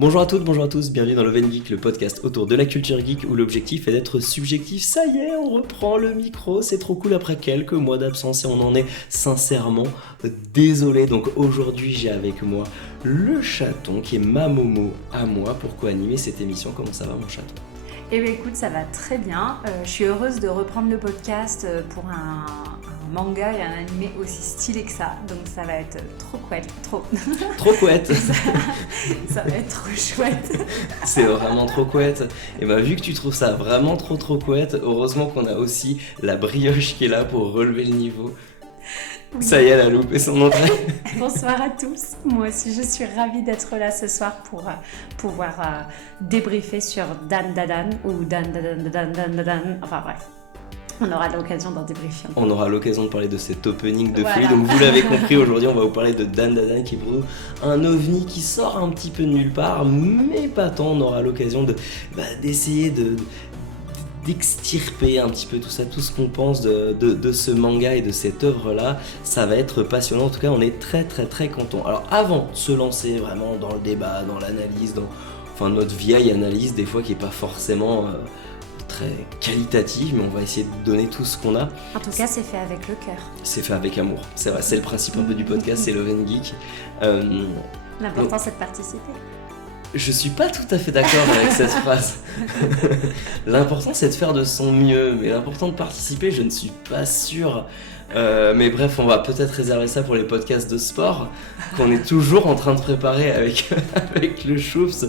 Bonjour à toutes, bonjour à tous, bienvenue dans Love & Geek, le podcast autour de la culture geek où l'objectif est d'être subjectif. Ça y est, on reprend le micro, c'est trop cool après quelques mois d'absence et on en est sincèrement désolé. Donc aujourd'hui j'ai avec moi le chaton qui est ma Momo à moi pour co-animer cette émission. Comment ça va mon chaton ? Eh bien écoute, ça va très bien. Je suis heureuse de reprendre le podcast pour un manga et un animé aussi stylé que ça. Donc ça va être trop chouette, Trop chouette. ça va être trop chouette. C'est vraiment trop chouette. Et bah vu que tu trouves ça vraiment trop chouette, heureusement qu'on a aussi la brioche qui est là pour relever le niveau. Oui. Ça y est, elle a loupé son entrée. Bonsoir à tous. Moi aussi, je suis ravie d'être là ce soir pour pouvoir débriefer sur Dan Dadan ou Dan. Enfin bref, on aura l'occasion d'en débriefer. On aura l'occasion de parler de cet opening de folie. Donc vous l'avez compris, aujourd'hui on va vous parler de Dan Dadan qui est pour nous un ovni qui sort un petit peu de nulle part, mais pas tant. On aura l'occasion d'essayer d'extirper un petit peu tout ça, tout ce qu'on pense de ce manga et de cette œuvre-là. Ça va être passionnant, en tout cas on est très contents. Alors avant de se lancer vraiment dans le débat, dans l'analyse, dans notre vieille analyse des fois qui est pas forcément très qualitative, mais on va essayer de donner tout ce qu'on a. En tout cas c'est fait avec le cœur. C'est fait avec amour, c'est vrai, c'est le principe un peu du podcast, c'est Love & Geek. L'important c'est de participer. Je suis pas tout à fait d'accord avec cette phrase. L'important c'est de faire de son mieux, mais l'important de participer, je ne suis pas sûr. Mais bref, on va peut-être réserver ça pour les podcasts de sport qu'on est toujours en train de préparer avec le Choufs.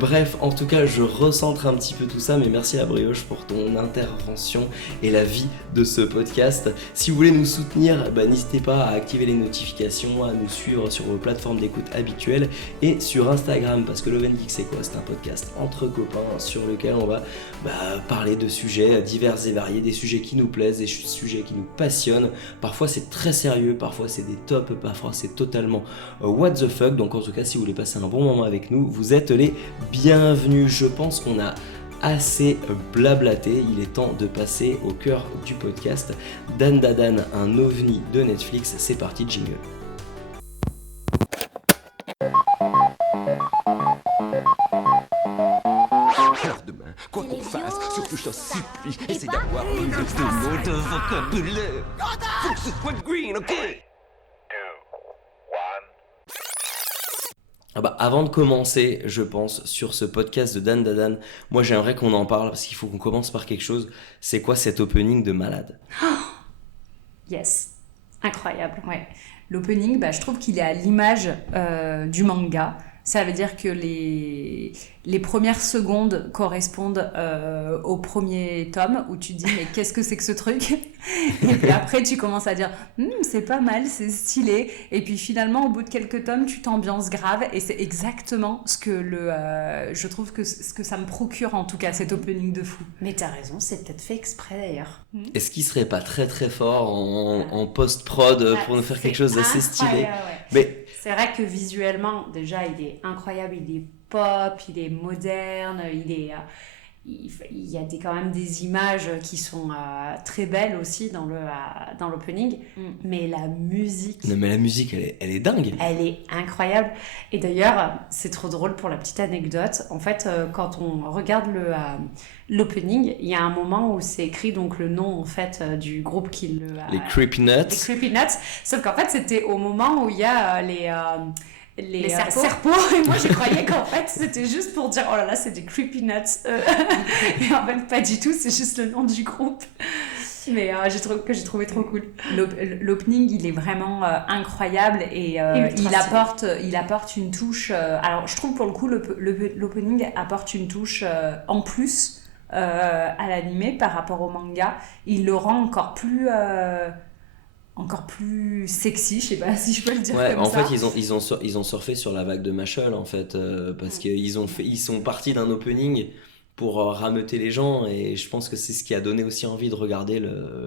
Bref, en tout cas, je recentre un petit peu tout ça, mais merci à Brioche pour ton intervention et la vie de ce podcast. Si vous voulez nous soutenir, n'hésitez pas à activer les notifications, à nous suivre sur vos plateformes d'écoute habituelles et sur Instagram, parce que Love & Geek c'est quoi ? C'est un podcast entre copains sur lequel on va parler de sujets divers et variés, des sujets qui nous plaisent, des sujets qui nous passionnent. Parfois c'est très sérieux, parfois c'est des tops, parfois c'est totalement what the fuck. Donc en tout cas, si vous voulez passer un bon moment avec nous, vous êtes les bienvenus. Je pense qu'on a assez blablaté, il est temps de passer au cœur du podcast. Dan Dadan, un ovni de Netflix, c'est parti, jingle. Alors demain, quoi qu'on fasse, surtout je t'en supplie, essaie d'avoir plus de mots de vocabulaire. Faut que ce soit green, ok? Avant de commencer, je pense, sur ce podcast de Dan Dadan, moi j'aimerais qu'on en parle parce qu'il faut qu'on commence par quelque chose. C'est quoi cet opening de malade ? Yes, incroyable, ouais. L'opening, je trouve qu'il est à l'image du manga. Ça veut dire que les premières secondes correspondent au premier tome où tu te dis mais qu'est-ce que c'est que ce truc ? Et puis après tu commences à dire c'est pas mal, c'est stylé. Et puis finalement au bout de quelques tomes tu t'ambiances grave et c'est exactement ce que je trouve que ce que ça me procure en tout cas cet opening de fou. Mais t'as raison, c'est peut-être fait exprès d'ailleurs. Est-ce qu'il serait pas très fort en post-prod pour nous faire quelque chose d'assez stylé ? Mais c'est vrai que visuellement, déjà, il est incroyable, il est pop, il est moderne, il y a quand même des images qui sont très belles aussi dans l'opening, mais la musique... Non mais la musique, elle est dingue. Elle est incroyable. Et d'ailleurs, c'est trop drôle pour la petite anecdote. En fait, quand on regarde l'opening, il y a un moment où c'est écrit donc le nom en fait du groupe qui les Creepy Nuts. Les Creepy Nuts. Sauf qu'en fait, c'était au moment où il y a les serpos. Et moi, je croyais qu'en fait, c'était juste pour dire oh là là, c'est des Creepy Nuts. Et en fait, pas du tout, c'est juste le nom du groupe. Mais j'ai trouvé trop cool. L'opening, il est vraiment incroyable et il apporte une touche. Alors, je trouve pour le coup, l'opening apporte une touche en plus à l'animé par rapport au manga. Il le rend encore plus sexy, je sais pas si je peux le dire comme ça. En fait, ils ont surfé sur la vague de Mashle en fait, parce qu'ils sont partis d'un opening pour rameuter les gens et je pense que c'est ce qui a donné aussi envie de regarder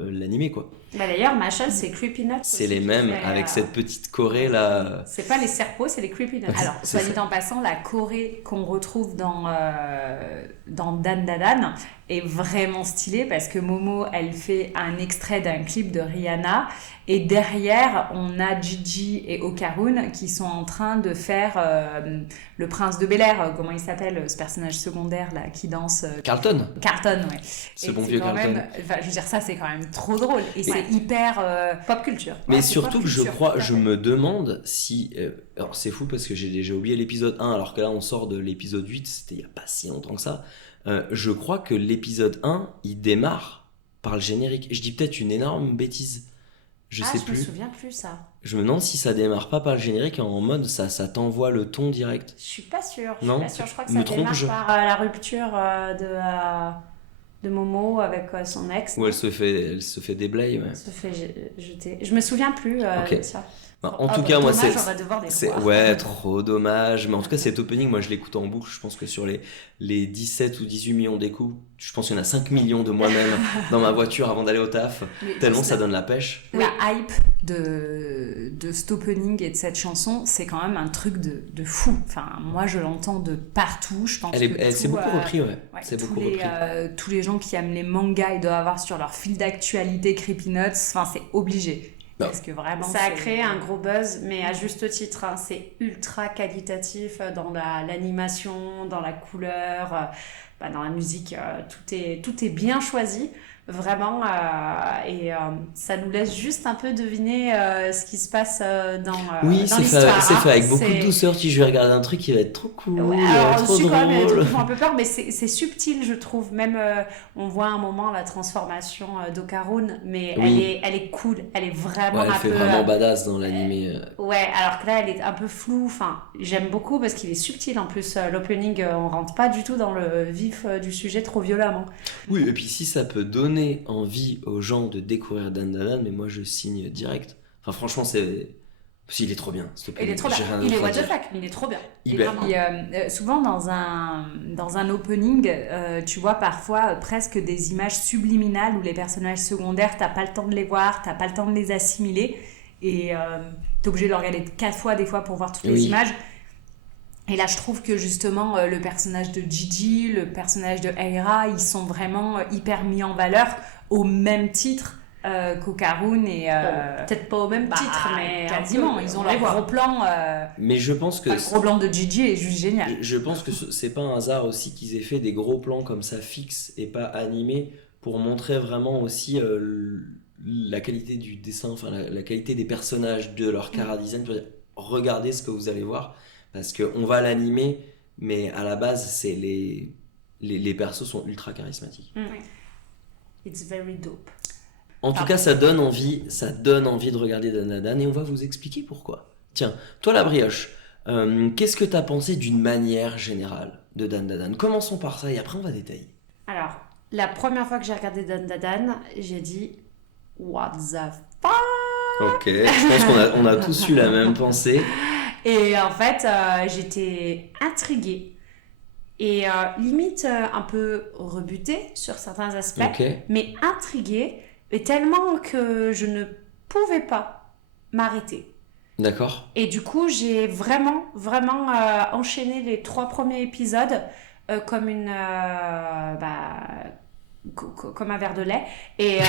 l'animé quoi. D'ailleurs, Mashle, c'est Creepy Nuts. C'est les mêmes avec cette petite choré là. C'est pas les serpos, c'est les Creepy Nuts. Alors, soit dit en passant, la choré qu'on retrouve dans Dan Dadan, est vraiment stylé parce que Momo, elle fait un extrait d'un clip de Rihanna et derrière, on a Gigi et Okarun qui sont en train de faire le prince de Bel-Air, comment il s'appelle, ce personnage secondaire là qui danse Carlton, ouais. ce Et bon c'est vieux quand Carlton. même, enfin, je veux dire, ça c'est quand même trop drôle et c'est hyper pop culture. Mais Ouais, c'est surtout pop que culture, je me demande si... alors c'est fou parce que j'ai déjà oublié l'épisode 1 alors que là on sort de l'épisode 8, c'était il n'y a pas si longtemps que ça. Je crois que l'épisode 1, il démarre par le générique. Je dis peut-être une énorme bêtise. Je sais Je plus. me souviens plus ça. Je me demande si ça démarre pas par le générique en mode ça t'envoie le ton direct. Je suis pas sûre. Non, Je crois que me ça trompe, démarre je- par la rupture de Momo avec son ex. Où elle se fait déblayer. Ouais. Se fait jeter. Je me souviens plus Ok. de ça. Bah, en tout cas, moi dommage, c'est... on va devoir les C'est, revoir. ouais, trop dommage. Mais en tout cas, cet opening, moi, je l'écoute en boucle. Je pense que sur les 17 ou 18 millions d'écoutes, je pense qu'il y en a 5 millions de moi-même dans ma voiture avant d'aller au taf. Mais Tellement c'est- ça donne la pêche. La hype de cet opening et de cette chanson, c'est quand même un truc de fou. Enfin, moi, je l'entends de partout. Je pense Elle s'est beaucoup repris, ouais. ouais, C'est tous beaucoup les, repris. tous les gens qui aiment les mangas, ils doivent avoir sur leur fil d'actualité Creepy Nuts. Enfin, c'est obligé. Non. Parce que vraiment, Ça a c'est- créé un gros buzz, mais à juste titre. C'est ultra qualitatif dans l'animation, dans la couleur, dans la musique. Tout est bien choisi, vraiment. Et ça nous laisse juste un peu deviner ce qui se passe Oui, dans c'est l'histoire. fait avec beaucoup C'est- de douceur. Je vais regarder un truc qui va être trop cool, Ouais, alors, trop dessus, quand même, il y a des trucs drôle. qui font un peu peur, mais c'est subtil, je trouve. Même, on voit un moment la transformation d'Okarun, mais Oui. elle est cool. Elle est vraiment Ouais, elle un fait peu... vraiment badass dans l'animé. Ouais, alors que là, elle est un peu floue. Enfin, j'aime beaucoup parce qu'il est subtil. En plus, l'opening, on rentre pas du tout dans le vif du sujet trop violemment. Oui, et puis si ça peut donner envie aux gens de découvrir Dan Dan Dan, mais moi je signe direct. Enfin, franchement, il est trop bien. Cet Il est opening. trop bien. J'ai rien Il est d'autre à what the dire. fuck, mais il est trop bien. Il Il est est- vraiment- Puis, souvent dans un opening, tu vois parfois presque des images subliminales où les personnages secondaires, t'as pas le temps de les voir, t'as pas le temps de les assimiler et t'es obligé de le regarder 4 fois des fois pour voir toutes les Oui. images. Et là, je trouve que justement, le personnage de Gigi, le personnage de Eira, ils sont vraiment hyper mis en valeur au même titre qu'Okarun et... Peut-être pas au même bah, titre, mais un quasiment, peu, ils ont on les leur voit. gros plan. Mais je pense que Le gros plan de Gigi est juste génial. je pense que c'est pas un hasard aussi qu'ils aient fait des gros plans comme ça fixes et pas animés pour montrer vraiment aussi la qualité du dessin, enfin la qualité des personnages, de leur chara-design, pour dire regardez ce que vous allez voir, parce qu'on va l'animer, mais à la base, c'est les persos sont ultra charismatiques. It's very dope. En tout cas, ça donne envie de regarder Dan Dan Dan et on va vous expliquer pourquoi. Tiens, toi la brioche, qu'est-ce que t'as pensé d'une manière générale de Dan Dan Dan? Commençons par ça et après on va détailler. Alors, la première fois que j'ai regardé Dan Dan Dan, j'ai dit what the fuck. Ok, je pense qu'on a tous eu la même pensée. Et en fait, j'étais intriguée et limite un peu rebutée sur certains aspects, Ok, mais intriguée, et tellement que je ne pouvais pas m'arrêter. d'accord. Et du coup, j'ai vraiment enchaîné les 3 premiers épisodes comme comme un verre de lait. Et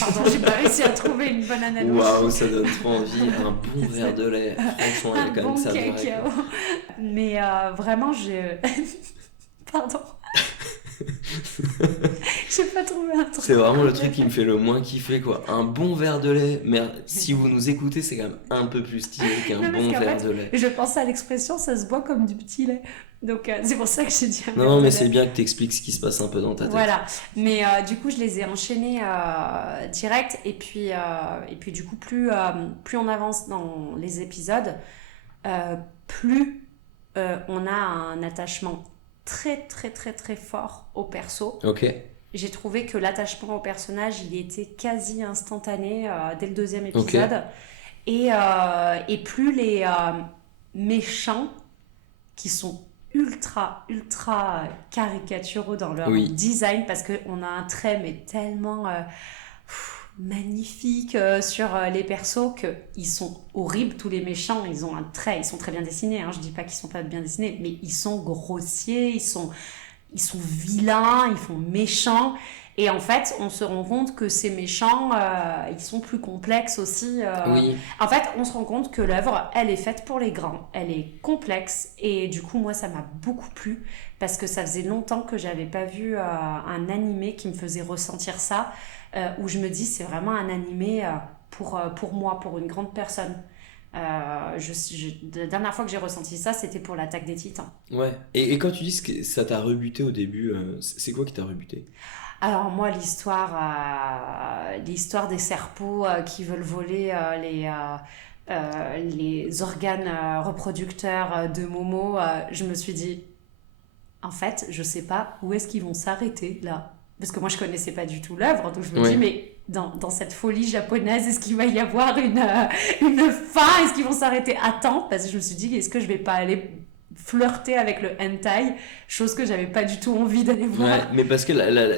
pardon, j'ai pas réussi à trouver une bonne analogie. Waouh, ça donne trop envie. Un bon verre de lait. Franchement, il y a Un quand bon même ça. cacao. Mais vraiment, pardon. J'ai pas trouvé un truc. C'est vraiment le truc qui me fait le moins kiffer, quoi. Un bon verre de lait. Mais si vous nous écoutez, c'est quand même un peu plus stylé qu'un Non, parce bon qu'en verre fait, de lait. Je pensais à l'expression ça se boit comme du petit lait. Donc c'est pour ça que j'ai dit un verre Non, de mais lait. c'est bien que t'expliques ce qui se passe un peu dans ta tête. Voilà, mais du coup je les ai enchaînés direct et puis du coup plus on avance dans les épisodes, plus on a un attachement très très très très fort au perso. Ok. J'ai trouvé que l'attachement au personnage il était quasi instantané dès le 2e épisode et plus les méchants qui sont ultra caricaturaux dans leur Oui. design parce qu'on a un trait mais tellement magnifique sur les persos qu'ils sont horribles tous les méchants, ils ont un trait, ils sont très bien dessinés, hein, je dis pas qu'ils sont pas bien dessinés mais ils sont grossiers, ils sont ils sont vilains, ils font méchants. Et en fait, on se rend compte que ces méchants, ils sont plus complexes aussi. Oui. En fait, on se rend compte que l'œuvre, elle est faite pour les grands. Elle est complexe. Et du coup, moi, ça m'a beaucoup plu. Parce que ça faisait longtemps que j'avais pas vu un animé qui me faisait ressentir ça. Où je me dis, c'est vraiment un animé pour moi, pour une grande personne. La dernière fois que j'ai ressenti ça, c'était pour l'Attaque des Titans. Ouais. Et quand tu dis que ça t'a rebuté au début, c'est quoi qui t'a rebuté? Alors moi, l'histoire des serpents qui veulent voler les organes reproducteurs de Momo, je me suis dit, en fait, je sais pas où est-ce qu'ils vont s'arrêter là. Parce que moi, je connaissais pas du tout l'œuvre, donc je me dis, mais dans cette folie japonaise, est-ce qu'il va y avoir une fin? Est-ce qu'ils vont s'arrêter à temps? Parce que je me suis dit, est-ce que je vais pas aller flirter avec le hentai, chose que j'avais pas du tout envie d'aller voir. Ouais, mais parce que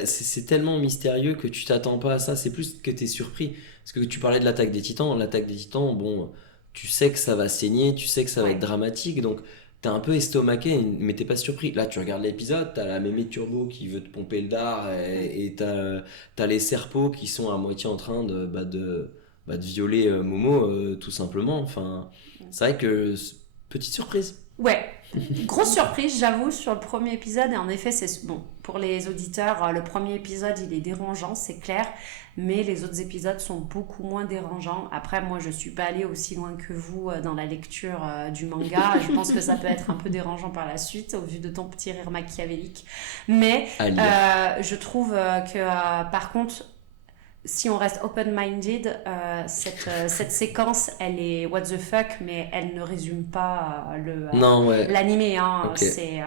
c'est tellement mystérieux que tu t'attends pas à ça, c'est plus que t'es surpris. Parce que tu parlais de l'attaque des titans, bon, tu sais que ça va saigner, tu sais que ça va être dramatique, donc t'es un peu estomaqué, mais t'es pas surpris. Là, tu regardes l'épisode, t'as la mémé turbo qui veut te pomper le dard, et t'as les serpos qui sont à moitié en train de violer Momo, tout simplement. Enfin, c'est vrai que, petite surprise. Ouais, grosse surprise, j'avoue, sur le premier épisode. Et en effet, c'est bon, pour les auditeurs, le premier épisode, il est dérangeant, c'est clair. Mais les autres épisodes sont beaucoup moins dérangeants. Après, moi, je suis pas allée aussi loin que vous dans la lecture du manga. Je pense que ça peut être un peu dérangeant par la suite, au vu de ton petit rire machiavélique. Mais je trouve que, par contre, si on reste open-minded, cette séquence, elle est what the fuck, mais elle ne résume pas l'animé. Hein, okay.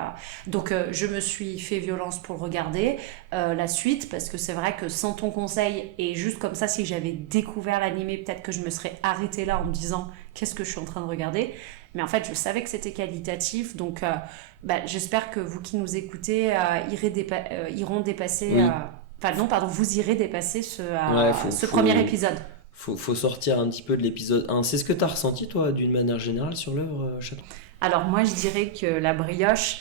Donc, je me suis fait violence pour regarder la suite, parce que c'est vrai que sans ton conseil, et juste comme ça, si j'avais découvert l'animé, peut-être que je me serais arrêtée là en me disant qu'est-ce que je suis en train de regarder. Mais en fait, je savais que c'était qualitatif, donc j'espère que vous qui nous écoutez iront dépasser... Oui. Vous irez dépasser ce premier épisode. Faut sortir un petit peu de l'épisode 1. C'est ce que tu as ressenti, toi, d'une manière générale, sur l'œuvre, Chaton? Alors, moi, je dirais que la brioche,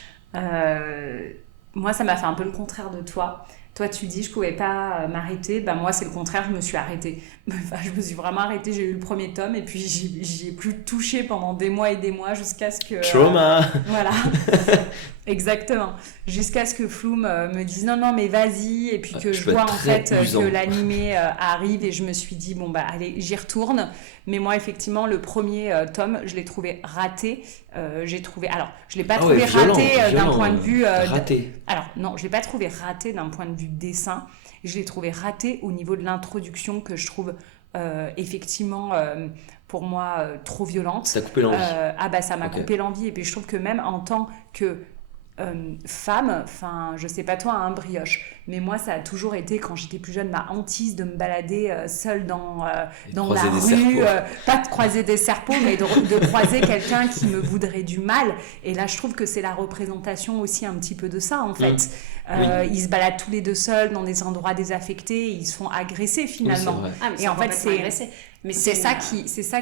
moi, ça m'a fait un peu le contraire de toi. Toi, tu dis, je pouvais pas m'arrêter. Moi, c'est le contraire, je me suis arrêtée. Je me suis vraiment arrêtée. J'ai eu le premier tome et puis j'y ai plus touché pendant des mois et des mois jusqu'à ce que... Trauma Voilà, exactement. Jusqu'à ce que Floom me dise non, mais vas-y. Et puis que je vois en fait que l'animé arrive et je me suis dit, allez, j'y retourne. Mais moi, effectivement, le premier tome, je l'ai trouvé raté. Alors, je l'ai pas trouvé raté d'un point de vue... raté. Alors, non, je l'ai pas trouvé raté d'un point de vue dessin. Je l'ai trouvé raté au niveau de l'introduction que je trouve effectivement, pour moi, trop violente. Ça t'a coupé l'envie. Ça m'a coupé l'envie. Et puis, je trouve que même en tant que femme, enfin, je sais pas toi, brioche, mais moi, ça a toujours été, quand j'étais plus jeune, ma hantise de me balader seule dans la rue, pas de croiser des serpents, mais de croiser quelqu'un qui me voudrait du mal. Et là, je trouve que c'est la représentation aussi un petit peu de ça, en fait. Ils se baladent tous les deux seuls dans des endroits désaffectés, ils se font agresser finalement. Et en fait, c'est agressé. Mais c'est ça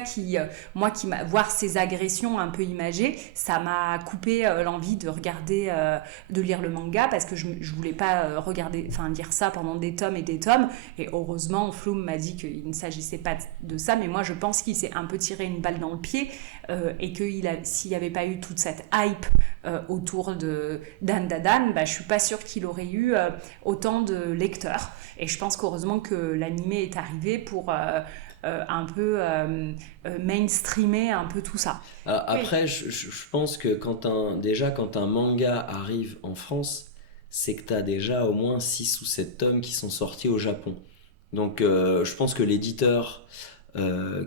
qui moi, qui m'a voir ces agressions un peu imagées, ça m'a coupé l'envie de regarder, de lire le manga, parce que je voulais pas lire ça pendant des tomes et des tomes. Et heureusement, Floom m'a dit qu'il ne s'agissait pas de ça, mais moi je pense qu'il s'est un peu tiré une balle dans le pied et que s'il n'y avait pas eu toute cette hype autour de Dan Dadan, je suis pas sûre qu'il aurait eu autant de lecteurs. Et je pense qu'heureusement que l'animé est arrivé pour un peu mainstreamer un peu tout ça. Alors, après, je pense que quand un manga arrive en France, c'est que tu as déjà au moins 6 ou 7 tomes qui sont sortis au Japon. Donc je pense que l'éditeur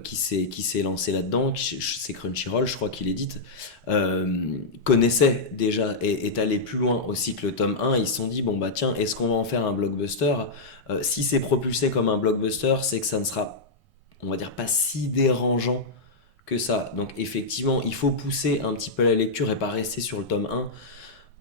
qui s'est lancé là-dedans, c'est Crunchyroll, je crois qu'il édite, connaissait déjà et est allé plus loin aussi que le tome 1. Ils se sont dit, tiens, est-ce qu'on va en faire un blockbuster? Si c'est propulsé comme un blockbuster, c'est que ça ne sera, on va dire, pas si dérangeant que ça. Donc effectivement, il faut pousser un petit peu la lecture et pas rester sur le tome 1.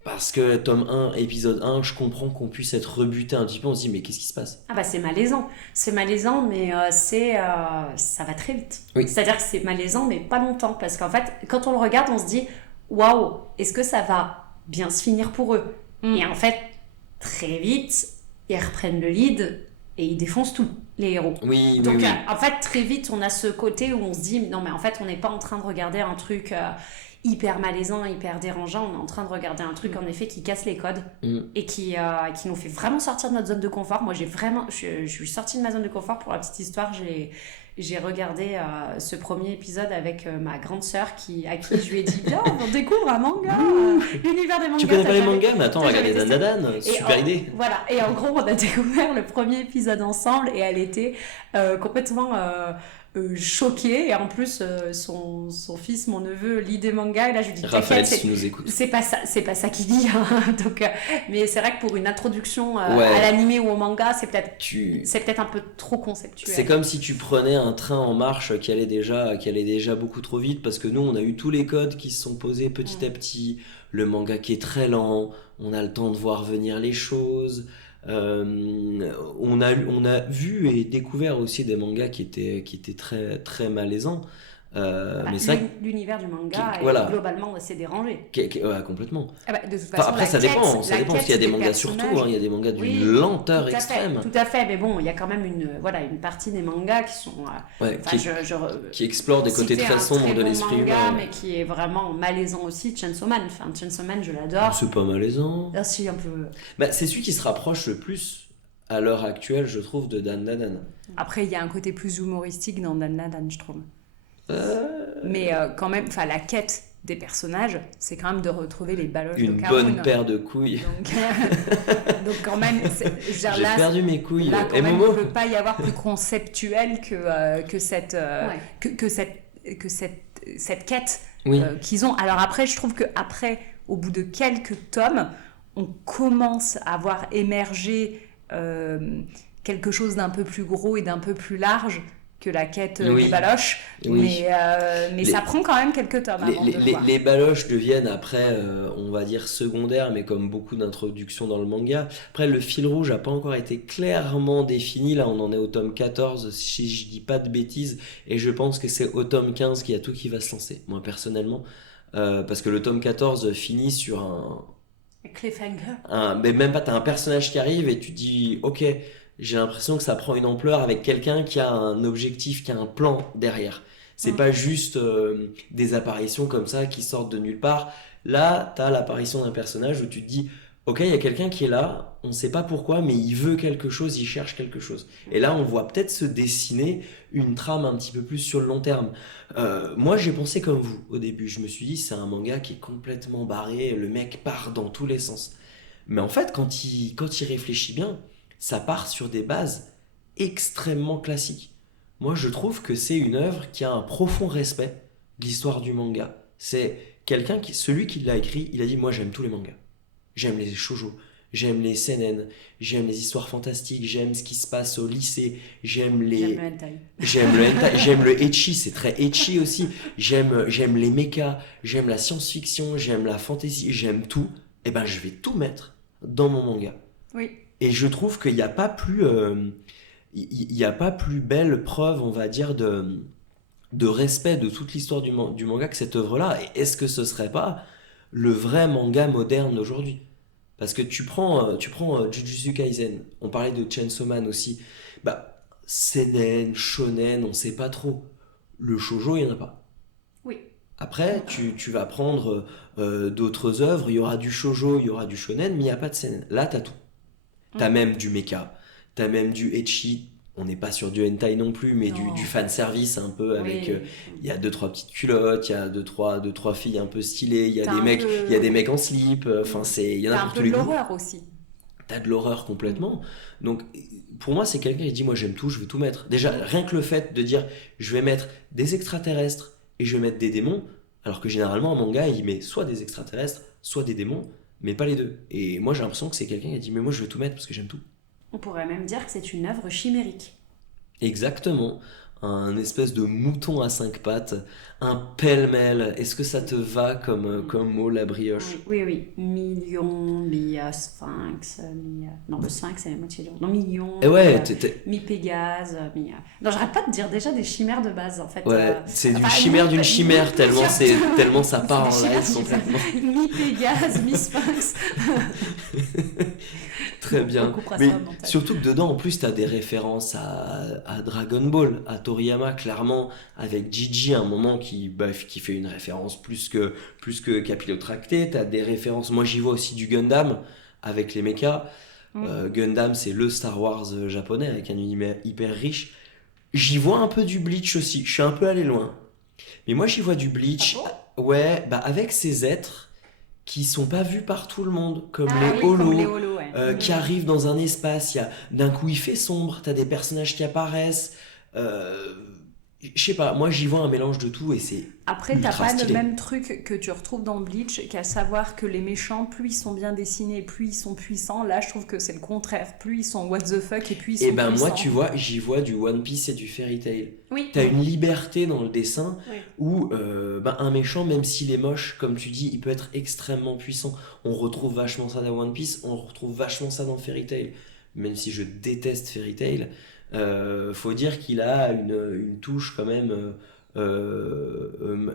Parce que tome 1, épisode 1, je comprends qu'on puisse être rebuté un petit peu, on se dit mais qu'est-ce qui se passe? C'est malaisant. C'est malaisant, mais ça va très vite. Oui. C'est-à-dire que c'est malaisant, mais pas longtemps. Parce qu'en fait, quand on le regarde, on se dit waouh, est-ce que ça va bien se finir pour eux? Et en fait, très vite, ils reprennent le lead et ils défoncent tout, les héros. Oui, Donc, oui. en fait, très vite, on a ce côté où on se dit, non, mais en fait, on n'est pas en train de regarder un truc hyper malaisant, hyper dérangeant. On est en train de regarder un truc, en effet, qui casse les codes et qui nous fait vraiment sortir de notre zone de confort. Moi, je suis sortie de ma zone de confort. Pour la petite histoire, j'ai regardé ce premier épisode avec ma grande sœur à qui je lui ai dit, viens, on découvre un manga, l'univers des mangas. Tu connais pas les mangas, mais attends, on va regarder Dan Dan Dan, super idée. Voilà, et en gros, on a découvert le premier épisode ensemble et elle était complètement choquée. Et en plus, son fils, mon neveu, lit des mangas. Et là, je lui dis, Raphaël, si tu nous écoutes. c'est pas ça qu'il dit. Hein. Donc, mais c'est vrai que pour une introduction à l'animé ou au manga, c'est peut-être un peu trop conceptuel. C'est comme si tu prenais un train en marche qui allait déjà beaucoup trop vite, parce que nous, on a eu tous les codes qui se sont posés petit à petit. Le manga qui est très lent, on a le temps de voir venir les choses. On a vu et découvert aussi des mangas qui étaient très, très malaisants. Mais ça, l'univers du manga voilà. est globalement assez dérangé. Ouais, complètement. Ah bah, de toute façon, Après, ça dépend, parce qu'il y a des mangas surtout, il y a des mangas d'une lenteur extrême. Tout à fait, mais bon, il y a quand même une partie des mangas qui sont... qui explorent des côtés très sombres de l'esprit humain. Mais qui est vraiment malaisant aussi, Chainsaw Man. Enfin, Chainsaw Man, je l'adore. C'est pas malaisant. Ah, si, un peu. C'est celui qui se rapproche le plus à l'heure actuelle, je trouve, de Dan Dan Dan. Après, il y a un côté plus humoristique dans Dan Dan Dan, je trouve. Mais quand même, la quête des personnages, c'est quand même de retrouver les baloches de Kaoru. Une bonne paire de couilles. Donc quand même, j'ai perdu mes couilles. Là, quand même, il ne peut pas y avoir plus conceptuel que cette quête qu'ils ont. Alors après, je trouve qu'après, au bout de quelques tomes, on commence à voir émerger quelque chose d'un peu plus gros et d'un peu plus large que la quête des baloches, mais ça prend quand même quelques tomes avant de voir. Les baloches deviennent après, on va dire, secondaires, mais comme beaucoup d'introductions dans le manga. Après, le fil rouge n'a pas encore été clairement défini. Là, on en est au tome 14, si je dis pas de bêtises, et je pense que c'est au tome 15 qu'il y a tout qui va se lancer, moi personnellement, parce que le tome 14 finit sur un cliffhanger. Mais même pas, t'as un personnage qui arrive et tu dis, ok, j'ai l'impression que ça prend une ampleur avec quelqu'un qui a un objectif, qui a un plan derrière. C'est pas juste des apparitions comme ça qui sortent de nulle part. Là, t'as l'apparition d'un personnage où tu te dis, ok, il y a quelqu'un qui est là, on sait pas pourquoi, mais il veut quelque chose, il cherche quelque chose. Et là, on voit peut-être se dessiner une trame un petit peu plus sur le long terme. Moi, j'ai pensé comme vous au début. Je me suis dit, c'est un manga qui est complètement barré, le mec part dans tous les sens. Mais en fait, quand il réfléchit bien, ça part sur des bases extrêmement classiques. Moi, je trouve que c'est une œuvre qui a un profond respect de l'histoire du manga. C'est celui qui l'a écrit, il a dit, moi j'aime tous les mangas. J'aime les shoujo, j'aime les seinen, j'aime les histoires fantastiques, j'aime ce qui se passe au lycée, j'aime le hentai, j'aime le ecchi, c'est très ecchi aussi. J'aime les mechas, j'aime la science-fiction, j'aime la fantasy, j'aime tout. Et ben, je vais tout mettre dans mon manga. Oui. Et je trouve qu'il n'y a pas plus, belle preuve, on va dire, de respect de toute l'histoire du manga que cette œuvre-là. Et est-ce que ce serait pas le vrai manga moderne d'aujourd'hui ? Parce que tu prends Jujutsu Kaisen, on parlait de Chainsaw Man aussi. Seinen, shonen, on sait pas trop. Le shoujo, il n'y en a pas. Oui. Après, tu vas prendre d'autres œuvres, il y aura du shoujo, il y aura du shonen, mais il n'y a pas de seinen. Là, t'as tout. T'as même du mecha, t'as même du ecchi, on n'est pas sur du hentai non plus, mais du fan service un peu avec, il y a 2-3 petites culottes, il y a 2-3 filles un peu stylées, il y a des mecs en slip, il y en a pour tous les goûts. T'as un peu de l'horreur aussi. T'as de l'horreur complètement. Donc pour moi, c'est quelqu'un qui dit, moi j'aime tout, je veux tout mettre. Déjà, rien que le fait de dire, je vais mettre des extraterrestres et je vais mettre des démons, alors que généralement un manga, il met soit des extraterrestres, soit des démons, mais pas les deux. Et moi, j'ai l'impression que c'est quelqu'un qui a dit, mais moi, je veux tout mettre parce que j'aime tout. On pourrait même dire que c'est une œuvre chimérique. Exactement. un espèce de mouton à 5 pattes, un pêle-mêle. Est-ce que ça te va comme mot, la brioche? Oui. Million, mi-sphinx, Non, le sphinx, c'est la moitié du... Non, million, Et ouais, mi-pégase, Non, j'arrête pas de dire déjà des chimères de base, en fait. Ouais, c'est du chimère d'une chimère, tellement ça part en live complètement. Mi-pégase, mi-sphinx. Très bien. Mais surtout que dedans, en plus, tu as des références à Dragon Ball, à Toriyama, clairement, avec Gigi, à un moment qui fait une référence plus que capillotracté. Tu as des références. Moi, j'y vois aussi du Gundam avec les mechas. Gundam, c'est le Star Wars japonais avec un univers hyper riche. J'y vois un peu du Bleach aussi. Je suis un peu allé loin. Mais moi, j'y vois du Bleach. Ouais, avec ces êtres qui sont pas vus par tout le monde, comme les holos, qui arrivent dans un espace, d'un coup il fait sombre, t'as des personnages qui apparaissent, je sais pas, moi j'y vois un mélange de tout et c'est Après t'as pas stylé. Le même truc que tu retrouves dans Bleach, qu'à savoir que les méchants, plus ils sont bien dessinés, plus ils sont puissants. Là je trouve que c'est le contraire, plus ils sont what the fuck et plus ils sont puissants. Moi tu vois, j'y vois du One Piece et du Fairy Tail. T'as une liberté dans le dessin où un méchant, même s'il est moche, comme tu dis, il peut être extrêmement puissant. On retrouve vachement ça dans One Piece, on retrouve vachement ça dans Fairy Tail, même si je déteste Fairy Tail. Faut dire qu'il a une touche quand même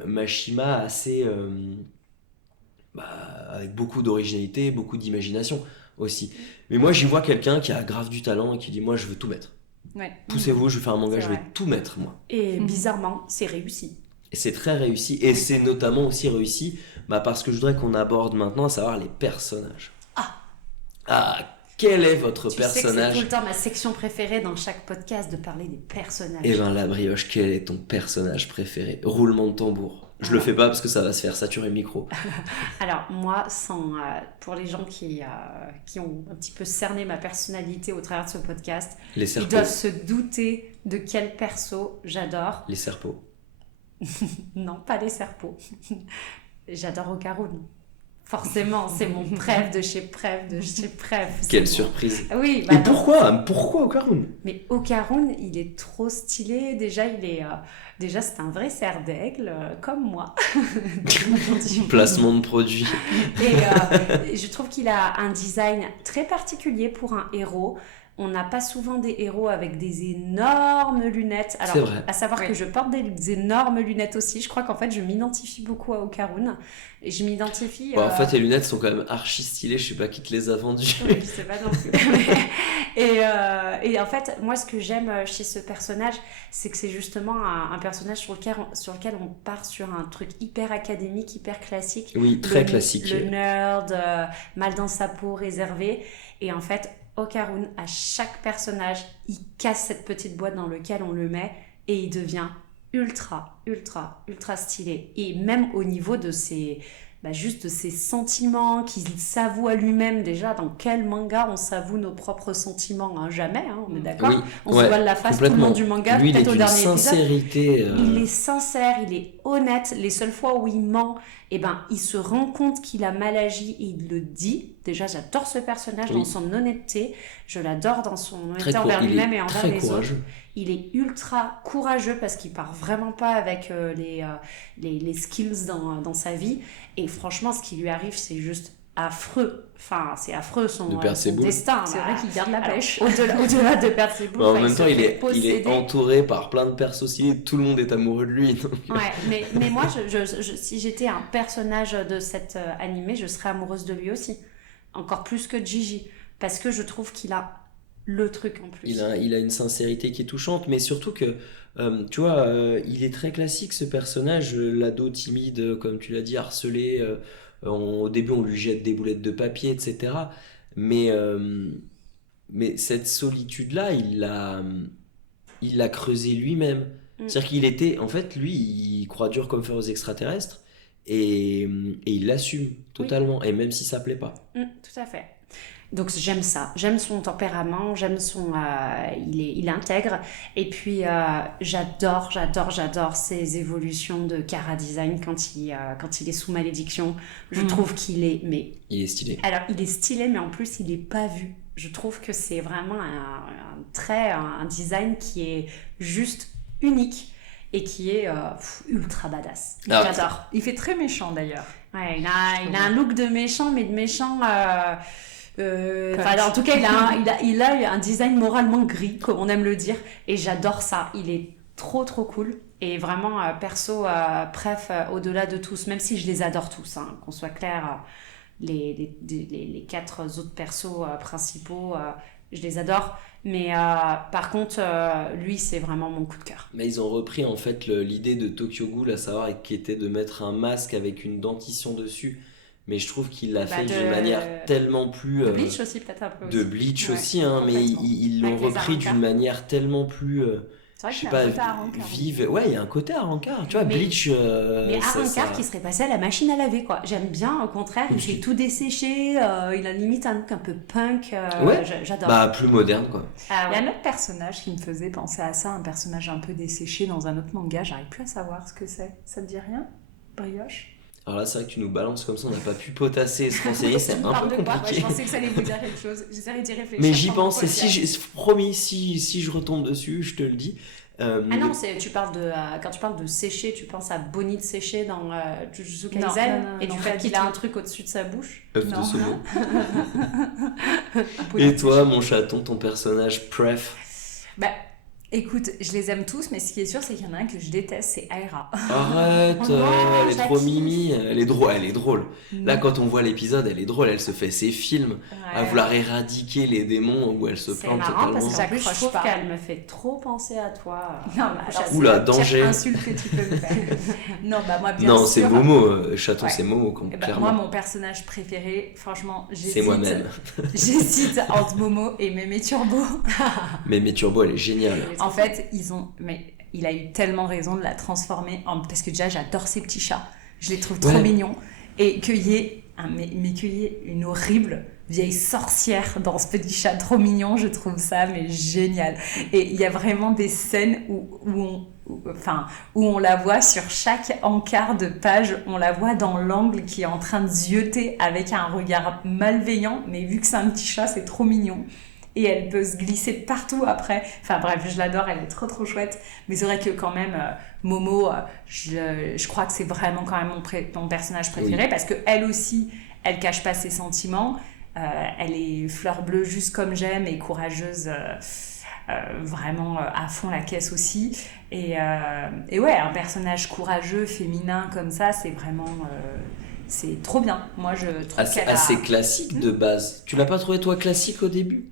Mashima assez avec beaucoup d'originalité, beaucoup d'imagination aussi. Mais moi j'y vois quelqu'un qui a grave du talent et qui dit moi je veux tout mettre. Poussez-vous, je vais faire un manga, je vais tout mettre moi. Et bizarrement c'est réussi. Et c'est très réussi et c'est notamment aussi réussi parce que je voudrais qu'on aborde maintenant, à savoir les personnages. Quel est votre personnage? Tu sais que c'est tout le temps ma section préférée dans chaque podcast, de parler des personnages. Eh ben la brioche, quel est ton personnage préféré? Roulement de tambour. Je le fais pas parce que ça va se faire saturer le micro. Alors moi, pour les gens qui ont un petit peu cerné ma personnalité au travers de ce podcast, ils doivent se douter de quel perso j'adore. Les serpos. Non, pas les serpos. J'adore Okarun. Forcément, c'est mon Prève de chez Prève de chez Prève. Quelle surprise. Oui. Et pourquoi Okarun? Mais Okarun, il est trop stylé. Déjà, c'est un vrai cerf d'aigle, comme moi. Placement de produit. Et je trouve qu'il a un design très particulier pour un héros. On n'a pas souvent des héros avec des énormes lunettes. Alors, c'est vrai. À savoir que je porte des énormes lunettes aussi. Je crois qu'en fait, je m'identifie beaucoup à Okarun. Et je m'identifie... En fait, les lunettes sont quand même archi stylées. Je sais pas qui te les a vendues. Oui, je sais pas non plus. Et en fait, moi, ce que j'aime chez ce personnage, c'est que c'est justement un personnage sur lequel on part sur un truc hyper académique, hyper classique. Oui, très classique. Le nerd, mal dans sa peau, réservé. Et en fait... Okarun, à chaque personnage, il casse cette petite boîte dans laquelle on le met et il devient ultra, ultra, ultra stylé. Et même au niveau de ses sentiments qu'il s'avoue à lui-même. Déjà, dans quel manga on s'avoue nos propres sentiments? Jamais, on est d'accord. On se voile la face tout le long du manga, lui, peut-être au dernier sincérité, épisode. Il est sincère, il est honnête. Les seules fois où il ment, il se rend compte qu'il a mal agi et il le dit. Déjà, j'adore ce personnage dans son honnêteté. Je l'adore dans son honnêteté envers lui-même et envers les autres. Il est ultra courageux parce qu'il part vraiment pas avec les skills dans sa vie. Et franchement, ce qui lui arrive, c'est juste affreux. Enfin, c'est affreux son destin. C'est vrai qu'il garde la pêche. Au-delà de perdre ses boules. En même temps, il est entouré par plein de persos stylés. Tout le monde est amoureux de lui. Donc... Ouais, mais moi, si j'étais un personnage de cet animé, je serais amoureuse de lui aussi. Encore plus que Gigi. Parce que je trouve qu'il a le truc en plus. Il a une sincérité qui est touchante, mais surtout que, tu vois, il est très classique ce personnage, l'ado timide, comme tu l'as dit, harcelé. Au début, on lui jette des boulettes de papier, etc. Mais cette solitude-là, il l'a creusée lui-même. C'est-à-dire qu'il était, en fait, lui, il croit dur comme fer aux extraterrestres et il l'assume totalement, et même si ça plaît pas. Tout à fait. Donc j'aime ça, j'aime son tempérament, j'aime il est intègre, et puis j'adore ses évolutions de chara design quand il est sous malédiction. Je trouve qu'il est il est stylé. Alors il est stylé, mais en plus il est pas vu. Je trouve que c'est vraiment un design qui est juste unique et qui est ultra badass. Ah, J'adore. Il fait très méchant d'ailleurs. Ouais, il a un look de méchant, mais de méchant... en tout cas, il a un design moralement gris, comme on aime le dire, et j'adore ça. Il est trop trop cool. Et vraiment, perso, au-delà de tous, même si je les adore tous, hein, qu'on soit clair, les 4 autres persos principaux, je les adore. Mais par contre, lui, c'est vraiment mon coup de cœur. Mais ils ont repris en fait l'idée de Tokyo Ghoul, à savoir qui était de mettre un masque avec une dentition dessus. Mais je trouve qu'il l'a fait d'une manière tellement plus... De Bleach aussi, peut-être un peu aussi. De Bleach aussi, hein, mais ils l'ont repris d'une manière tellement plus... c'est vrai je qu'il sais y a pas, un côté Arrancar. vive. Ouais, il y a un côté Arrancar. Tu vois, Mais- Bleach. Mais Arrancar qui serait passé à la machine à laver, quoi. J'aime bien, au contraire, il fait tout desséché, il a limite un look un peu punk. Ouais. J'adore. Bah, plus moderne, quoi. Ah Il y a ouais. un autre personnage qui me faisait penser à ça, un personnage un peu desséché dans un autre manga, j'arrive plus à savoir ce que c'est. Ça te dit rien, Brioche? Alors là, c'est vrai que tu nous balances comme ça, on n'a pas pu potasser et se renseigner, c'est un Parle peu de quoi? Ouais, compliqué. je pensais que ça allait vous dire quelque chose. J'essaierai d'y réfléchir. Mais j'y pendant pense, le et podcast. promis, si je retombe dessus, je te le dis. Ah non, tu parles de, quand tu parles de sécher, tu penses à Bonnie de sécher dans Jujutsu Kaisen non, et du non, fait pas qu'il du a tout. un truc au-dessus de sa bouche. œuf Non. de saumon. Bonnie Et de toi, mon chaton, ton personnage pref? Bah, écoute, je les aime tous, mais ce qui est sûr, c'est qu'il y en a un que je déteste, c'est Aira. Arrête, Non, elle est je la trop kiffe. mimi, elle est drôle. Là, quand on voit l'épisode, elle est drôle, elle se fait ses films à vouloir éradiquer les démons où elle se C'est plante marrant totalement. parce qu'en plus je J'accroche trouve pas. qu'elle me fait trop penser à toi. Non, mais alors, c'est Oula, la pire danger. insulte que tu peux me faire. Non, bah moi, bien Non, sûr. c'est Momo, chaton, Ouais. c'est Momo, Eh ben, clairement. moi, mon personnage préféré, franchement, C'est moi-même. J'hésite entre Momo et Mémé Turbo. Mais Turbo, elle est géniale. En fait, mais il a eu tellement raison de la transformer parce que déjà, j'adore ces petits chats. Je les trouve trop Ouais. mignons. Et qu'il y ait une horrible vieille sorcière dans ce petit chat trop mignon, je trouve ça mais génial. Et il y a vraiment des scènes où on la voit sur chaque encart de page, on la voit dans l'angle qui est en train de zioter avec un regard malveillant, mais vu que c'est un petit chat, c'est trop mignon. Et elle peut se glisser de partout après. Enfin bref, je l'adore, elle est trop trop chouette. Mais c'est vrai que quand même, Momo, je crois que c'est vraiment quand même mon personnage préféré, Oui. parce qu'elle aussi, elle cache pas ses sentiments. Elle est fleur bleue juste comme j'aime et courageuse, vraiment à fond la caisse aussi. Et ouais, un personnage courageux, féminin comme ça, c'est vraiment... c'est trop bien. Moi, je trouve qu'elle a... Assez classique de base. Tu l'as pas trouvé, toi, classique au début?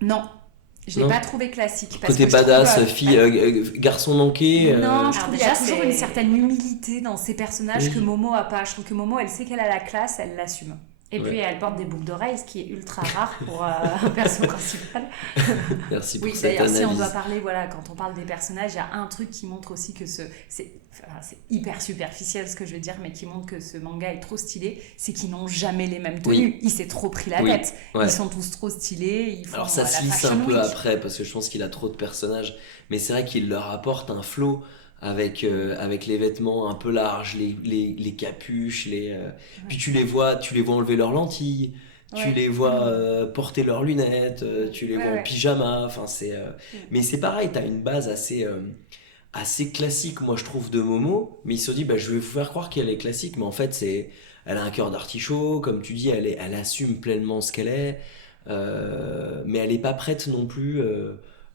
Non, je l'ai Non. pas trouvé classique. Parce Côté que je trouve, badass, garçon manqué. Non, je trouve qu'il y a déjà, toujours c'est- une certaine humilité dans ces personnages Oui. que Momo a pas. Je trouve que Momo, elle sait qu'elle a la classe, elle l'assume. Et Ouais. puis elle porte des boucles d'oreilles, ce qui est ultra rare pour un perso principal. Merci pour Oui, cette d'ailleurs, si on analyse. doit parler, voilà, quand on parle des personnages, il y a un truc qui montre aussi que c'est hyper superficiel ce que je veux dire, mais qui montre que ce manga est trop stylé, c'est qu'ils n'ont jamais les mêmes tenues. Oui. Il s'est trop pris la Oui. tête. Ouais. Ils sont tous trop stylés. Ils font Alors ça la se lisse Fashion un peu Week. après parce que je pense qu'il a trop de personnages, mais c'est vrai qu'il leur apporte un flow avec les vêtements un peu larges, les capuches, puis tu les vois enlever leurs lentilles, tu Ouais. les vois porter leurs lunettes, tu les Ouais, vois en ouais. pyjama, enfin mais c'est pareil, t'as une base assez classique, moi je trouve, de Momo, mais ils se sont dit, bah, je vais vous faire croire qu'elle est classique, mais en fait elle a un cœur d'artichaut, comme tu dis, elle assume pleinement ce qu'elle est, mais elle est pas prête non plus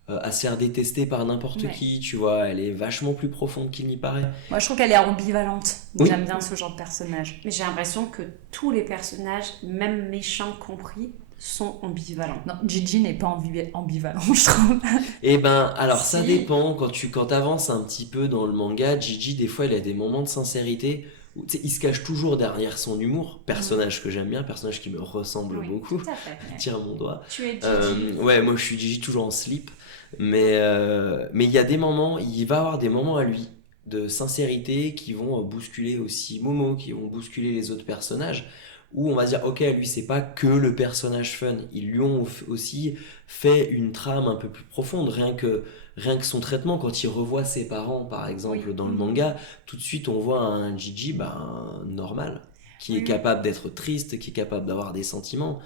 à se faire détester par n'importe Ouais. qui, tu vois, elle est vachement plus profonde qu'il n'y paraît. Moi, je trouve qu'elle est ambivalente. Oui. J'aime bien ce genre de personnage. Mais j'ai l'impression que tous les personnages, même méchants compris, sont ambivalents. Non, Gigi n'est pas ambivalent, je trouve. Et ben, alors ça Si. dépend, quand t'avances un petit peu dans le manga, Gigi, des fois, il a des moments de sincérité où, tu sais, il se cache toujours derrière son humour, personnage que j'aime bien, personnage qui me ressemble Oui, beaucoup, tout à fait. tire mon doigt. Tu es Gigi. Ouais, moi je suis Gigi toujours en slip, mais il y a des moments, il va avoir des moments à lui de sincérité qui vont bousculer aussi Momo, qui vont bousculer les autres personnages, où on va dire ok, lui c'est pas que le personnage fun, ils lui ont aussi fait une trame un peu plus profonde, rien que son traitement quand il revoit ses parents par exemple Oui. dans le manga, tout de suite on voit un Gigi normal, qui est Oui. capable d'être triste, qui est capable d'avoir des sentiments.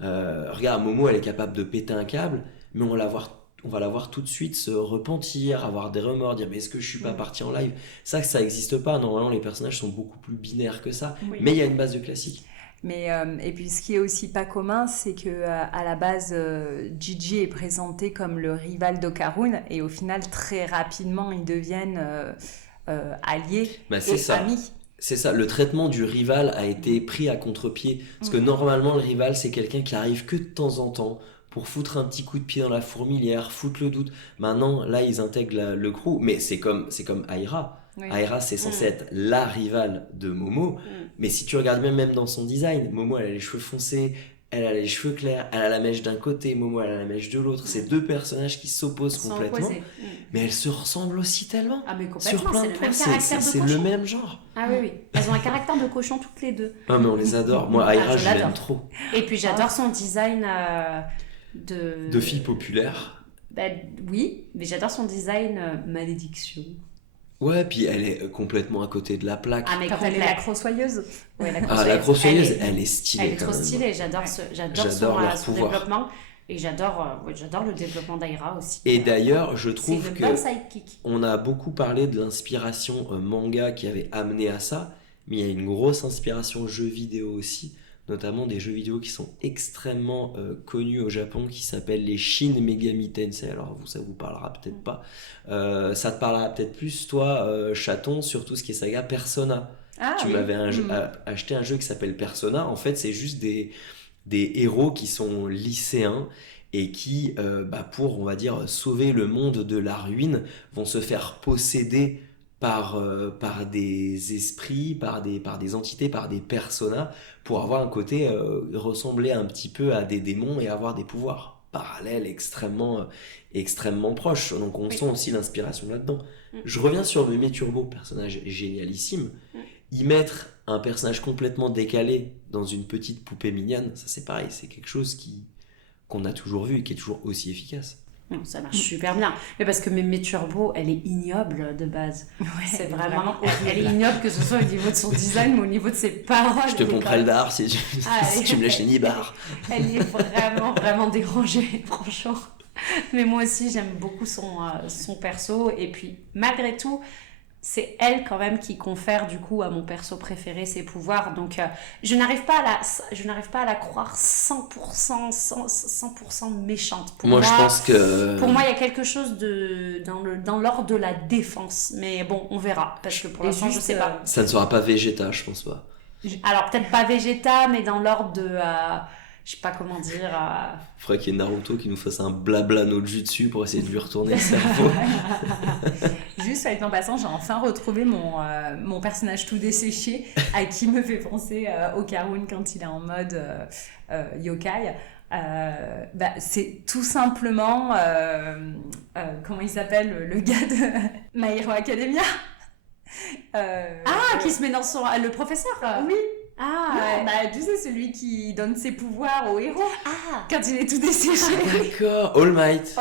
Regarde, Momo, elle est capable de péter un câble, mais on la voit on va la voir tout de suite se repentir, avoir des remords, dire mais est-ce que je suis pas parti en live? Ça existe pas. Normalement, les personnages sont beaucoup plus binaires que ça. Oui. Mais il y a une base de classique. Mais, et puis ce qui est aussi pas commun, c'est que à la base, Gigi est présenté comme le rival d'Okarun et au final, très rapidement, ils deviennent alliés et amis. C'est ça, le traitement du rival a été pris à contre-pied. Parce que normalement, le rival, c'est quelqu'un qui arrive que de temps en temps pour foutre un petit coup de pied dans la fourmilière, foutre le doute. Maintenant, là, ils intègrent le crew. Mais c'est comme Aira. Oui. Aira, c'est censé être la rivale de Momo. Mais si tu regardes même dans son design, Momo, elle a les cheveux foncés, elle a les cheveux clairs, elle a la mèche d'un côté, Momo, elle a la mèche de l'autre. C'est deux personnages qui s'opposent complètement. Mais elles se ressemblent aussi tellement. Ah, mais complètement, sur plein c'est de le points, même caractère de c'est cochon. le même genre. Ah oui. Elles ont un caractère de cochon toutes les deux. Ah, mais on les adore. Moi, Aira, je l'aime trop. Et puis j'adore son design de fille populaire. Oui, mais j'adore son design malédiction. Ouais, puis elle est complètement à côté de la plaque. Ah, mais quand elle est la crossoyeuse. Ouais, la crossoyeuse, elle est stylée. Elle est trop stylée, j'adore son développement. Et j'adore le développement d'Aira aussi. Et d'ailleurs, je trouve que bon sidekick. On a beaucoup parlé de l'inspiration manga qui avait amené à ça, mais il y a une grosse inspiration jeux vidéo aussi, notamment des jeux vidéo qui sont extrêmement connus au Japon, qui s'appellent les Shin Megami Tensei. Alors ça vous parlera peut-être pas. Ça te parlera peut-être plus, toi, chaton, sur tout ce qui est saga Persona. Tu m'avais acheté un jeu qui s'appelle Persona. En fait, c'est juste des héros qui sont lycéens et qui, pour, on va dire, sauver le monde de la ruine, vont se faire posséder par des esprits, par des entités, par des personas, pour avoir un côté ressembler un petit peu à des démons et avoir des pouvoirs parallèles extrêmement proches. Donc on sent aussi l'inspiration là-dedans. Je reviens sur Mémé Turbo, personnage génialissime. Y mettre un personnage complètement décalé dans une petite poupée mignonne, ça c'est pareil, c'est quelque chose qu'on a toujours vu et qui est toujours aussi efficace. Non, ça marche super bien. Mais parce que Mémé Turbo, elle est ignoble de base. Ouais, c'est vraiment elle est ignoble, que ce soit au niveau de son design, mais au niveau de ses paroles. Je te comprends le dard si tu me lâches les nibards. Elle est vraiment, vraiment dérangée, franchement. Mais moi aussi, j'aime beaucoup son perso. Et puis, malgré tout, c'est elle quand même qui confère du coup à mon perso préféré ses pouvoirs. Donc je n'arrive pas à la croire 100% méchante. Pour moi, je pense que... Pour moi, il y a quelque chose dans l'ordre de la défense. Mais bon, on verra. Parce que pour l'instant, je sais pas. Ça ne sera pas Vegeta, je pense pas. Alors peut-être pas Vegeta, mais dans l'ordre de... je sais pas comment dire. Il faudrait qu'il y ait Naruto qui nous fasse un blabla no jutsu pour essayer de lui retourner le cerveau. Juste en passant, j'ai enfin retrouvé mon personnage tout desséché, à qui me fait penser Okarun quand il est en mode yokai. C'est tout simplement comment il s'appelle, le gars de My Hero Academia. Qui se met dans le professeur. Oui. Tu sais, celui qui donne ses pouvoirs au héros quand il est tout desséché. D'accord, All Might.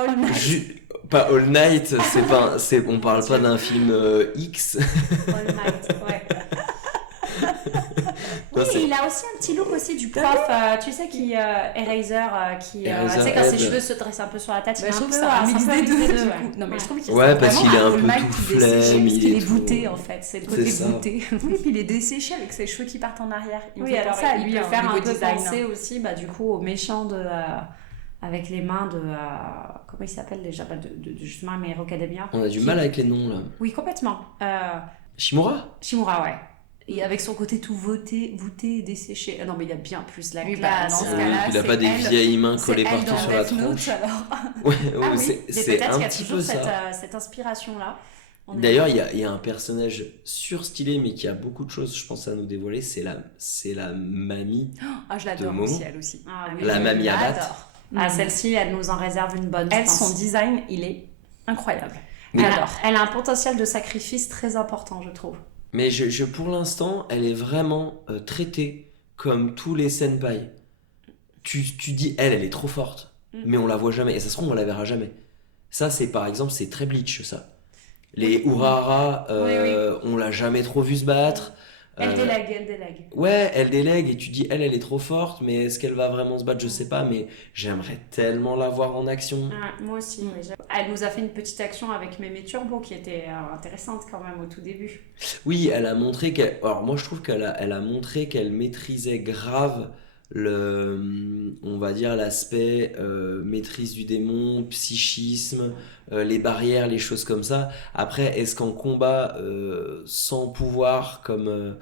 Pas All Night, on parle pas d'un film X. All Might, ouais. Oui, il a aussi un petit look aussi du prof, tu sais, qui Eraser, tu sais, quand ses cheveux se dressent un peu sur la tête, je trouve que c'est un mix des deux. Non, mais je trouve qu'il parce qu'il est un peu tout flemme, il est voûté en fait, c'est le côté ça. voûté. Oui, puis il est desséché avec ses cheveux qui partent en arrière. Oui, alors ça, il peut faire un peu penser aussi, du coup, au méchant avec les mains de... comment il s'appelle déjà, de justement My Hero Academia. On a du mal avec les noms là. Oui, complètement. Shimura, ouais. Et avec son côté tout voûté et desséché. Non, mais il y a bien plus la classe. Dans ce cas-là, il a pas des vieilles mains collées partout sur la tronche. C'est peut-être un qu'il y a petit toujours peu ça. cette inspiration-là. D'ailleurs, il y a un personnage surstylé, mais qui a beaucoup de choses, je pense, à nous dévoiler. C'est la mamie. Je l'adore de Momo. aussi, elle aussi. La mamie à battre. Celle-ci, elle nous en réserve une bonne. Son design, il est incroyable. Elle a un potentiel de sacrifice très important, je trouve. Mais pour l'instant, elle est vraiment traitée comme tous les senpai. Tu dis, elle est trop forte, mais on la voit jamais. Et ça se trouve, on la verra jamais. Ça, c'est par exemple, c'est très Bleach, ça. Les Urahara, on l'a jamais trop vu se battre. Elle délègue. Ouais, elle délègue et tu dis elle est trop forte, mais est-ce qu'elle va vraiment se battre? Je sais pas, mais j'aimerais tellement la voir en action. Moi aussi. Oui. Elle nous a fait une petite action avec Mémé Turbo qui était intéressante quand même au tout début. Oui, elle a montré qu'elle. Alors moi je trouve elle a montré qu'elle maîtrisait grave on va dire l'aspect maîtrise du démon, psychisme, les barrières, les choses comme ça. Après, est-ce qu'en combat sans pouvoir comme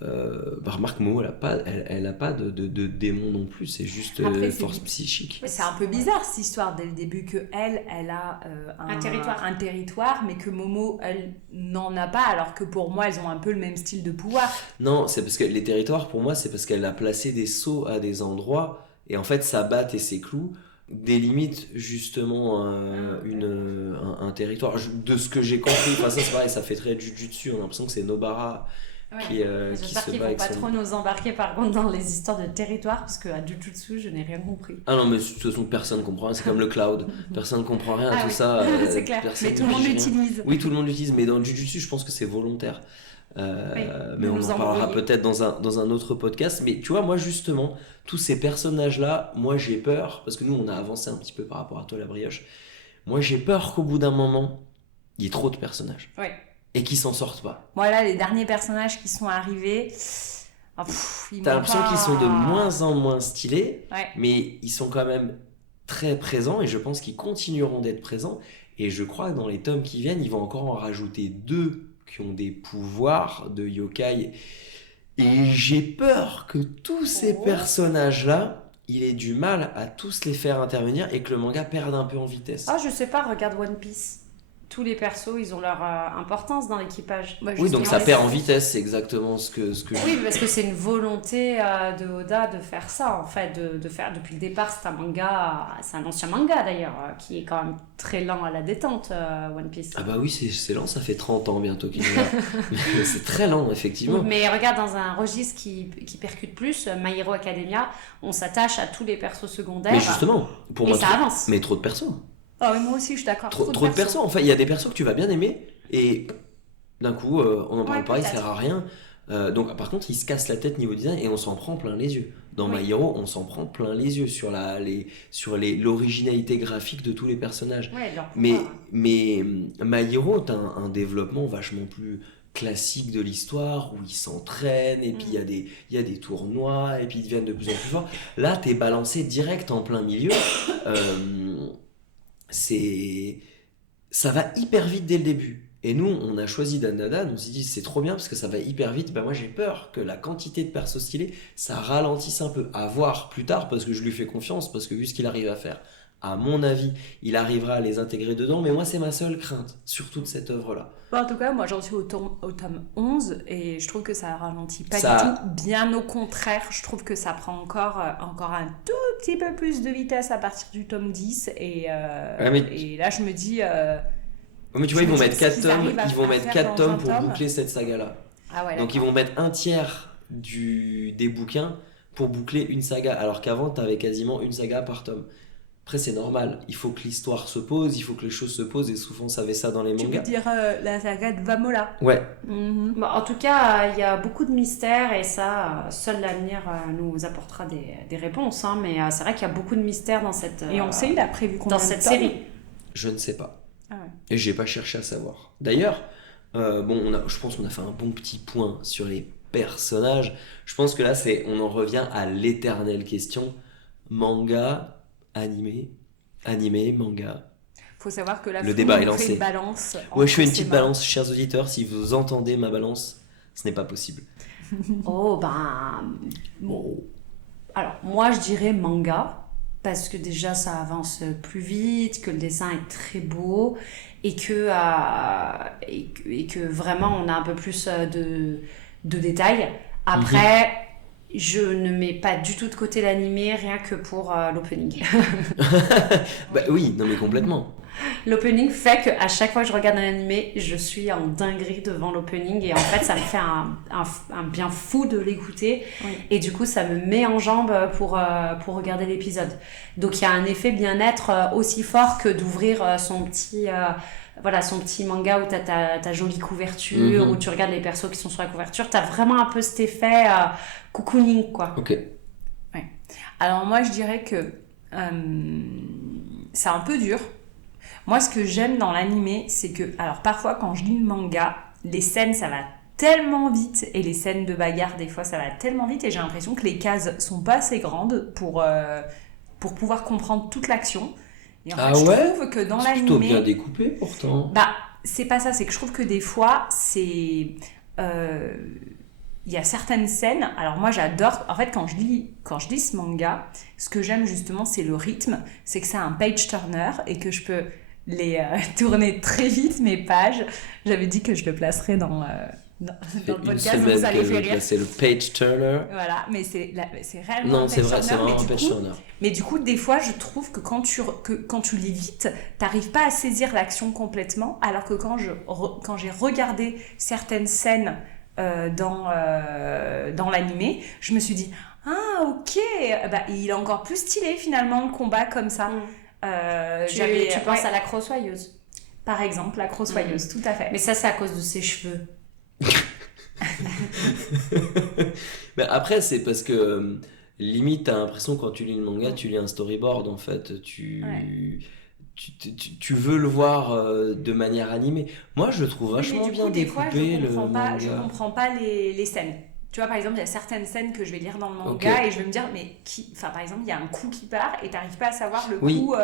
remarque Mo, elle a pas de démon non plus, c'est juste force psychique. C'est un peu bizarre cette histoire dès le début que elle a un territoire, mais que Momo elle n'en a pas, alors que pour moi elles ont un peu le même style de pouvoir. Non, c'est parce que les territoires pour moi c'est parce qu'elle a placé des sceaux à des endroits et en fait sa batte et ses clous délimitent justement un territoire. De ce que j'ai compris, enfin ça c'est pareil, ça fait très jujutsu, on a l'impression que c'est Nobara qui j'espère qu'ils vont pas trop nous embarquer par contre dans les histoires de territoire parce qu'à Jujutsu je n'ai rien compris. Ah non mais de toute façon personne comprend rien, c'est comme le cloud, personne ne comprend rien à tout ça. C'est clair, mais tout le monde l'utilise. Oui, tout le monde l'utilise, mais dans Jujutsu je pense que c'est volontaire. Mais on en parlera peut-être dans un autre podcast. Mais tu vois, moi justement, tous ces personnages-là, moi j'ai peur, parce que nous on a avancé un petit peu par rapport à toi la brioche, moi j'ai peur qu'au bout d'un moment, il y ait trop de personnages. Ouais. Et qu'ils s'en sortent pas. Voilà, les derniers personnages qui sont arrivés, t'as l'impression qu'ils sont de moins en moins stylés, mais ils sont quand même très présents et je pense qu'ils continueront d'être présents. Et je crois que dans les tomes qui viennent, ils vont encore en rajouter 2 qui ont des pouvoirs de yokai. Et j'ai peur que tous ces personnages-là, il ait du mal à tous les faire intervenir et que le manga perde un peu en vitesse. Ah, je sais pas, regarde One Piece. Tous les persos, ils ont leur importance dans l'équipage. Oui, donc ça perd en vitesse, c'est exactement ce que je... Oui, parce que c'est une volonté de Oda de faire ça, en fait, de faire depuis le départ. C'est un manga, c'est un ancien manga d'ailleurs, qui est quand même très lent à la détente, One Piece. Ah bah oui, c'est lent, ça fait 30 ans bientôt qu'il est là. C'est très lent, effectivement. Mais regarde, dans un registre qui percute plus, My Hero Academia, on s'attache à tous les persos secondaires. Mais justement, pour moi, ça avance. Mais trop de persos. Ah oui, moi aussi, je suis d'accord. Trop de persos. En fait, il y a des persos que tu vas bien aimer et d'un coup, on en parle pas, il sert à rien. Donc, par contre, il se casse la tête niveau design et on s'en prend plein les yeux. Dans My Hero, on s'en prend plein les yeux sur l'originalité graphique de tous les personnages. Mais My Hero, t'as un développement vachement plus classique de l'histoire où ils s'entraînent et puis il y a des tournois et puis ils deviennent de plus en plus forts. Là, t'es balancé direct en plein milieu. Ça va hyper vite dès le début. Et nous, on a choisi Dan Dan Dan, on s'est dit c'est trop bien parce que ça va hyper vite. Moi j'ai peur que la quantité de persos stylés, ça ralentisse un peu. À voir plus tard parce que je lui fais confiance, parce que vu ce qu'il arrive à faire, à mon avis, il arrivera à les intégrer dedans. Mais moi c'est ma seule crainte sur toute cette œuvre-là. En tout cas, moi j'en suis au tome 11 et je trouve que ça ralentit pas du tout. Bien au contraire, je trouve que ça prend encore un tout petit peu plus de vitesse à partir du tome 10 et là je me dis... mais tu vois, ils vont mettre 4 tomes pour boucler cette saga-là. Ah ouais, donc ils vont mettre un tiers des bouquins pour boucler une saga, alors qu'avant t'avais quasiment une saga par tome. Après c'est normal, il faut que l'histoire se pose, il faut que les choses se posent et souvent ça avait ça dans les mangas. Tu veux dire la saga de Vamola? Ouais. En tout cas, il y a beaucoup de mystères et ça, seul l'avenir nous apportera des réponses. Hein, mais c'est vrai qu'il y a beaucoup de mystères dans cette et on sait, il a prévu combien dans cette série. Je ne sais pas. Ah ouais. Et j'ai pas cherché à savoir. D'ailleurs, je pense qu'on a fait un bon petit point sur les personnages. Je pense que là, on en revient à l'éternelle question manga. Animé, manga. Faut savoir que là, le débat est lancé. Fait une balance. Ouais, je fais une petite balance, chers auditeurs. Si vous entendez ma balance, ce n'est pas possible. Bon. Alors, moi, je dirais manga. Parce que déjà, ça avance plus vite, que le dessin est très beau. Et que vraiment, on a un peu plus de détails. Après... Je ne mets pas du tout de côté l'animé, rien que pour l'opening. Oui, non mais complètement. L'opening fait qu'à chaque fois que je regarde un animé, je suis en dinguerie devant l'opening et en fait ça me fait un bien fou de l'écouter et du coup ça me met en jambe pour regarder l'épisode. Donc il y a un effet bien-être aussi fort que d'ouvrir son petit manga où t'as ta jolie couverture, où tu regardes les persos qui sont sur la couverture, t'as vraiment un peu cet effet cocooning quoi. Ok. Ouais. Alors moi je dirais que c'est un peu dur. Moi, ce que j'aime dans l'animé, c'est que, alors parfois, quand je lis le manga, les scènes, ça va tellement vite, et les scènes de bagarre, des fois, ça va tellement vite, et j'ai l'impression que les cases sont pas assez grandes pour pouvoir comprendre toute l'action. Et en fait, je trouve que dans l'animé... C'est plutôt bien découpé, pourtant. Bah, c'est pas ça, c'est que je trouve que des fois, c'est... Il y a certaines scènes, alors moi j'adore, en fait quand je lis ce manga, ce que j'aime justement c'est le rythme, c'est que c'est un page turner et que je peux les tourner très vite mes pages. J'avais dit que je le placerais dans le podcast, vous allez faire rire. C'est le page turner. Voilà, mais c'est réellement non, un c'est page vrai, turner. c'est vraiment un page turner. Mais du coup, des fois, je trouve que quand tu lis vite, t'arrives pas à saisir l'action complètement, alors que quand j'ai regardé certaines scènes dans l'animé, je me suis dit ah ok, bah, il est encore plus stylé finalement le combat comme ça. Tu penses à la crossoyeuse par exemple, la crossoyeuse, tout à fait. Mais ça c'est à cause de ses cheveux. Mais après c'est parce que limite t'as l'impression quand tu lis le manga tu lis un storyboard en fait, tu veux le voir de manière animée. Moi, je le trouve vachement bien découpé, le manga. Je comprends pas les scènes. Tu vois, par exemple, il y a certaines scènes que je vais lire dans le manga et je vais me dire, mais par exemple, il y a un coup qui part et t'arrives pas à savoir le coup,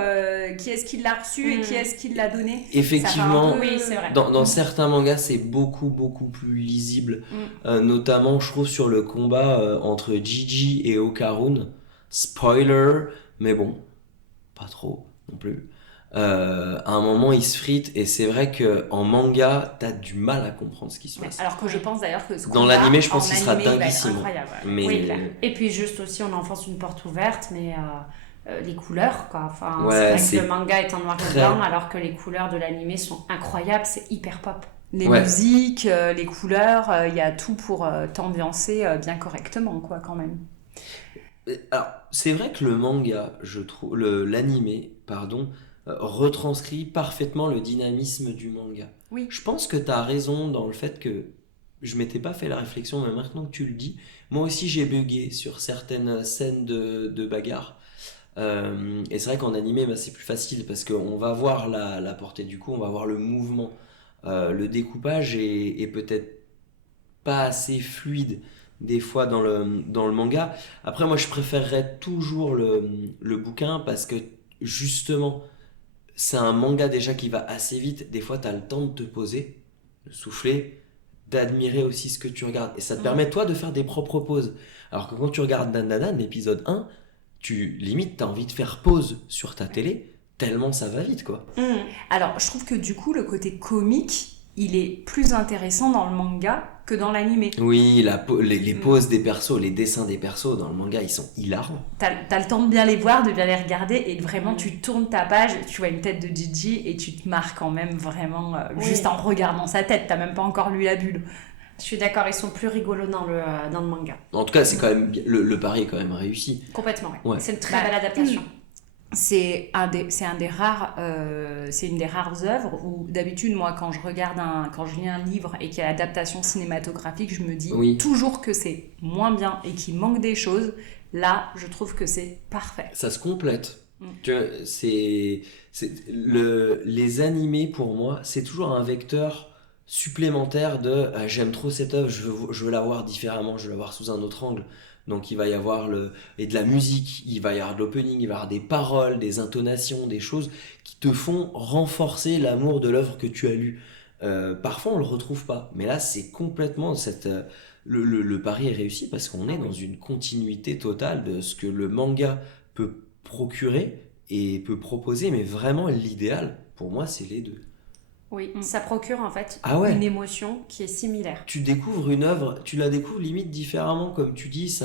qui est-ce qui l'a reçu et qui est-ce qui l'a donné. Effectivement, oui, c'est vrai. Dans certains mangas, c'est beaucoup, beaucoup plus lisible. Notamment, je trouve, sur le combat entre Gigi et Okarun. Spoiler, mais bon, pas trop non plus. À un moment il se frite et c'est vrai qu'en manga t'as du mal à comprendre ce qui se passe. Alors que je pense d'ailleurs que dans l'animé je pense qu'il sera dinguissime. Mais... Oui, et puis juste aussi on enfonce une porte ouverte mais les couleurs quoi. Enfin, c'est vrai que le manga est en noir et blanc alors que les couleurs de l'animé sont incroyables, c'est hyper pop. Les musiques, les couleurs, il y a tout pour t'ambiancer bien correctement quoi quand même. Alors c'est vrai que le manga, je trouve, l'animé, retranscrit parfaitement le dynamisme du manga. Oui. Je pense que tu as raison dans le fait que je m'étais pas fait la réflexion, mais maintenant que tu le dis, moi aussi j'ai bugué sur certaines scènes de bagarre. Et c'est vrai qu'en animé, c'est plus facile parce qu'on va voir la portée du coup, on va voir le mouvement. Le découpage est peut-être pas assez fluide des fois dans le manga. Après, moi je préférerais toujours le bouquin parce que justement, c'est un manga déjà qui va assez vite. Des fois, tu as le temps de te poser, de souffler, d'admirer aussi ce que tu regardes. Et ça te permet, toi, de faire des propres pauses. Alors que quand tu regardes Dan Dan Dan, l'épisode 1, t'as envie de faire pause sur ta télé, tellement ça va vite, quoi. Alors, je trouve que du coup, le côté comique, il est plus intéressant dans le manga que dans l'animé. Oui, les poses des persos, les dessins des persos dans le manga, ils sont hilarants. T'as le temps de bien les voir, de bien les regarder et vraiment tu tournes ta page, tu vois une tête de Gigi et tu te marres quand même vraiment juste en regardant sa tête, t'as même pas encore lu la bulle. Je suis d'accord, ils sont plus rigolos dans le manga. En tout cas, c'est quand même le pari est quand même réussi. Complètement, ouais. C'est une très belle adaptation. C'est une des rares œuvres où d'habitude moi quand je lis un livre et qu'il y a l'adaptation cinématographique je me dis toujours que c'est moins bien et qu'il manque des choses. Là je trouve que c'est parfait, ça se complète. Tu vois, les animés pour moi c'est toujours un vecteur supplémentaire de j'aime trop cette œuvre, je veux la voir différemment, je veux la voir sous un autre angle. Donc il va y avoir de la musique, il va y avoir de l'opening, il va y avoir des paroles, des intonations, des choses qui te font renforcer l'amour de l'œuvre que tu as lue. Parfois on le retrouve pas, mais là c'est complètement le pari est réussi parce qu'on est dans une continuité totale de ce que le manga peut procurer et peut proposer, mais vraiment l'idéal pour moi c'est les deux. Oui, ça procure en fait une émotion qui est similaire. Tu découvres une œuvre, tu la découvres limite différemment, comme tu dis,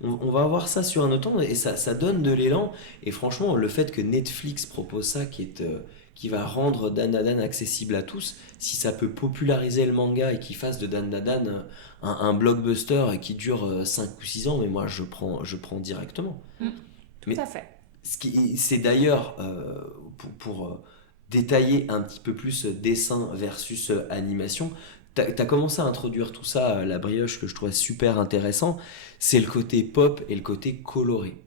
on va voir ça sur un autre angle et ça donne de l'élan. Et franchement, le fait que Netflix propose ça, qui qui va rendre Dan Da Dan accessible à tous, si ça peut populariser le manga et qu'il fasse de Dan Da Dan un blockbuster et qui dure 5 ou 6 ans, mais moi je prends directement. Tout à fait. C'est d'ailleurs, pour détailler un petit peu plus dessin versus animation, t'as commencé à introduire tout ça, la brioche, que je trouvais super intéressant, c'est le côté pop et le côté coloré.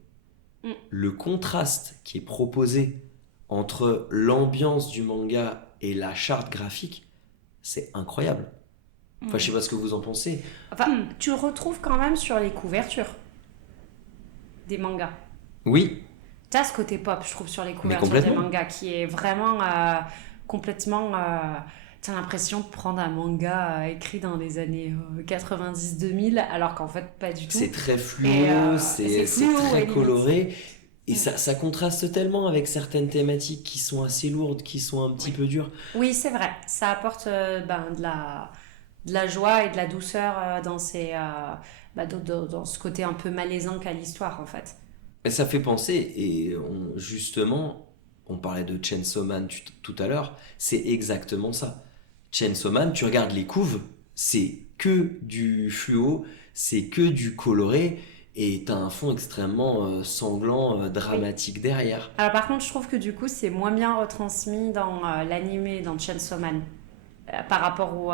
Le contraste qui est proposé entre l'ambiance du manga et la charte graphique, c'est incroyable. Enfin, je sais pas ce que vous en pensez. Enfin, tu le retrouves quand même sur les couvertures des mangas. Oui. T'as ce côté pop, je trouve, sur les couvertures des mangas, qui est vraiment complètement... t'as l'impression de prendre un manga écrit dans les années 90-2000, alors qu'en fait, pas du tout. C'est très fluo, c'est très coloré. Et ça contraste tellement avec certaines thématiques qui sont assez lourdes, qui sont un petit peu dures. Oui, c'est vrai. Ça apporte de la joie et de la douceur dans ce côté un peu malaisant qu'a l'histoire, en fait. Et ça fait penser, et justement, on parlait de Chainsaw Man tout à l'heure, c'est exactement ça. Chainsaw Man, tu regardes les couves, c'est que du fluo, c'est que du coloré, et t'as un fond extrêmement sanglant, dramatique derrière. Alors par contre, je trouve que du coup, c'est moins bien retransmis dans l'animé, dans Chainsaw Man, par rapport au...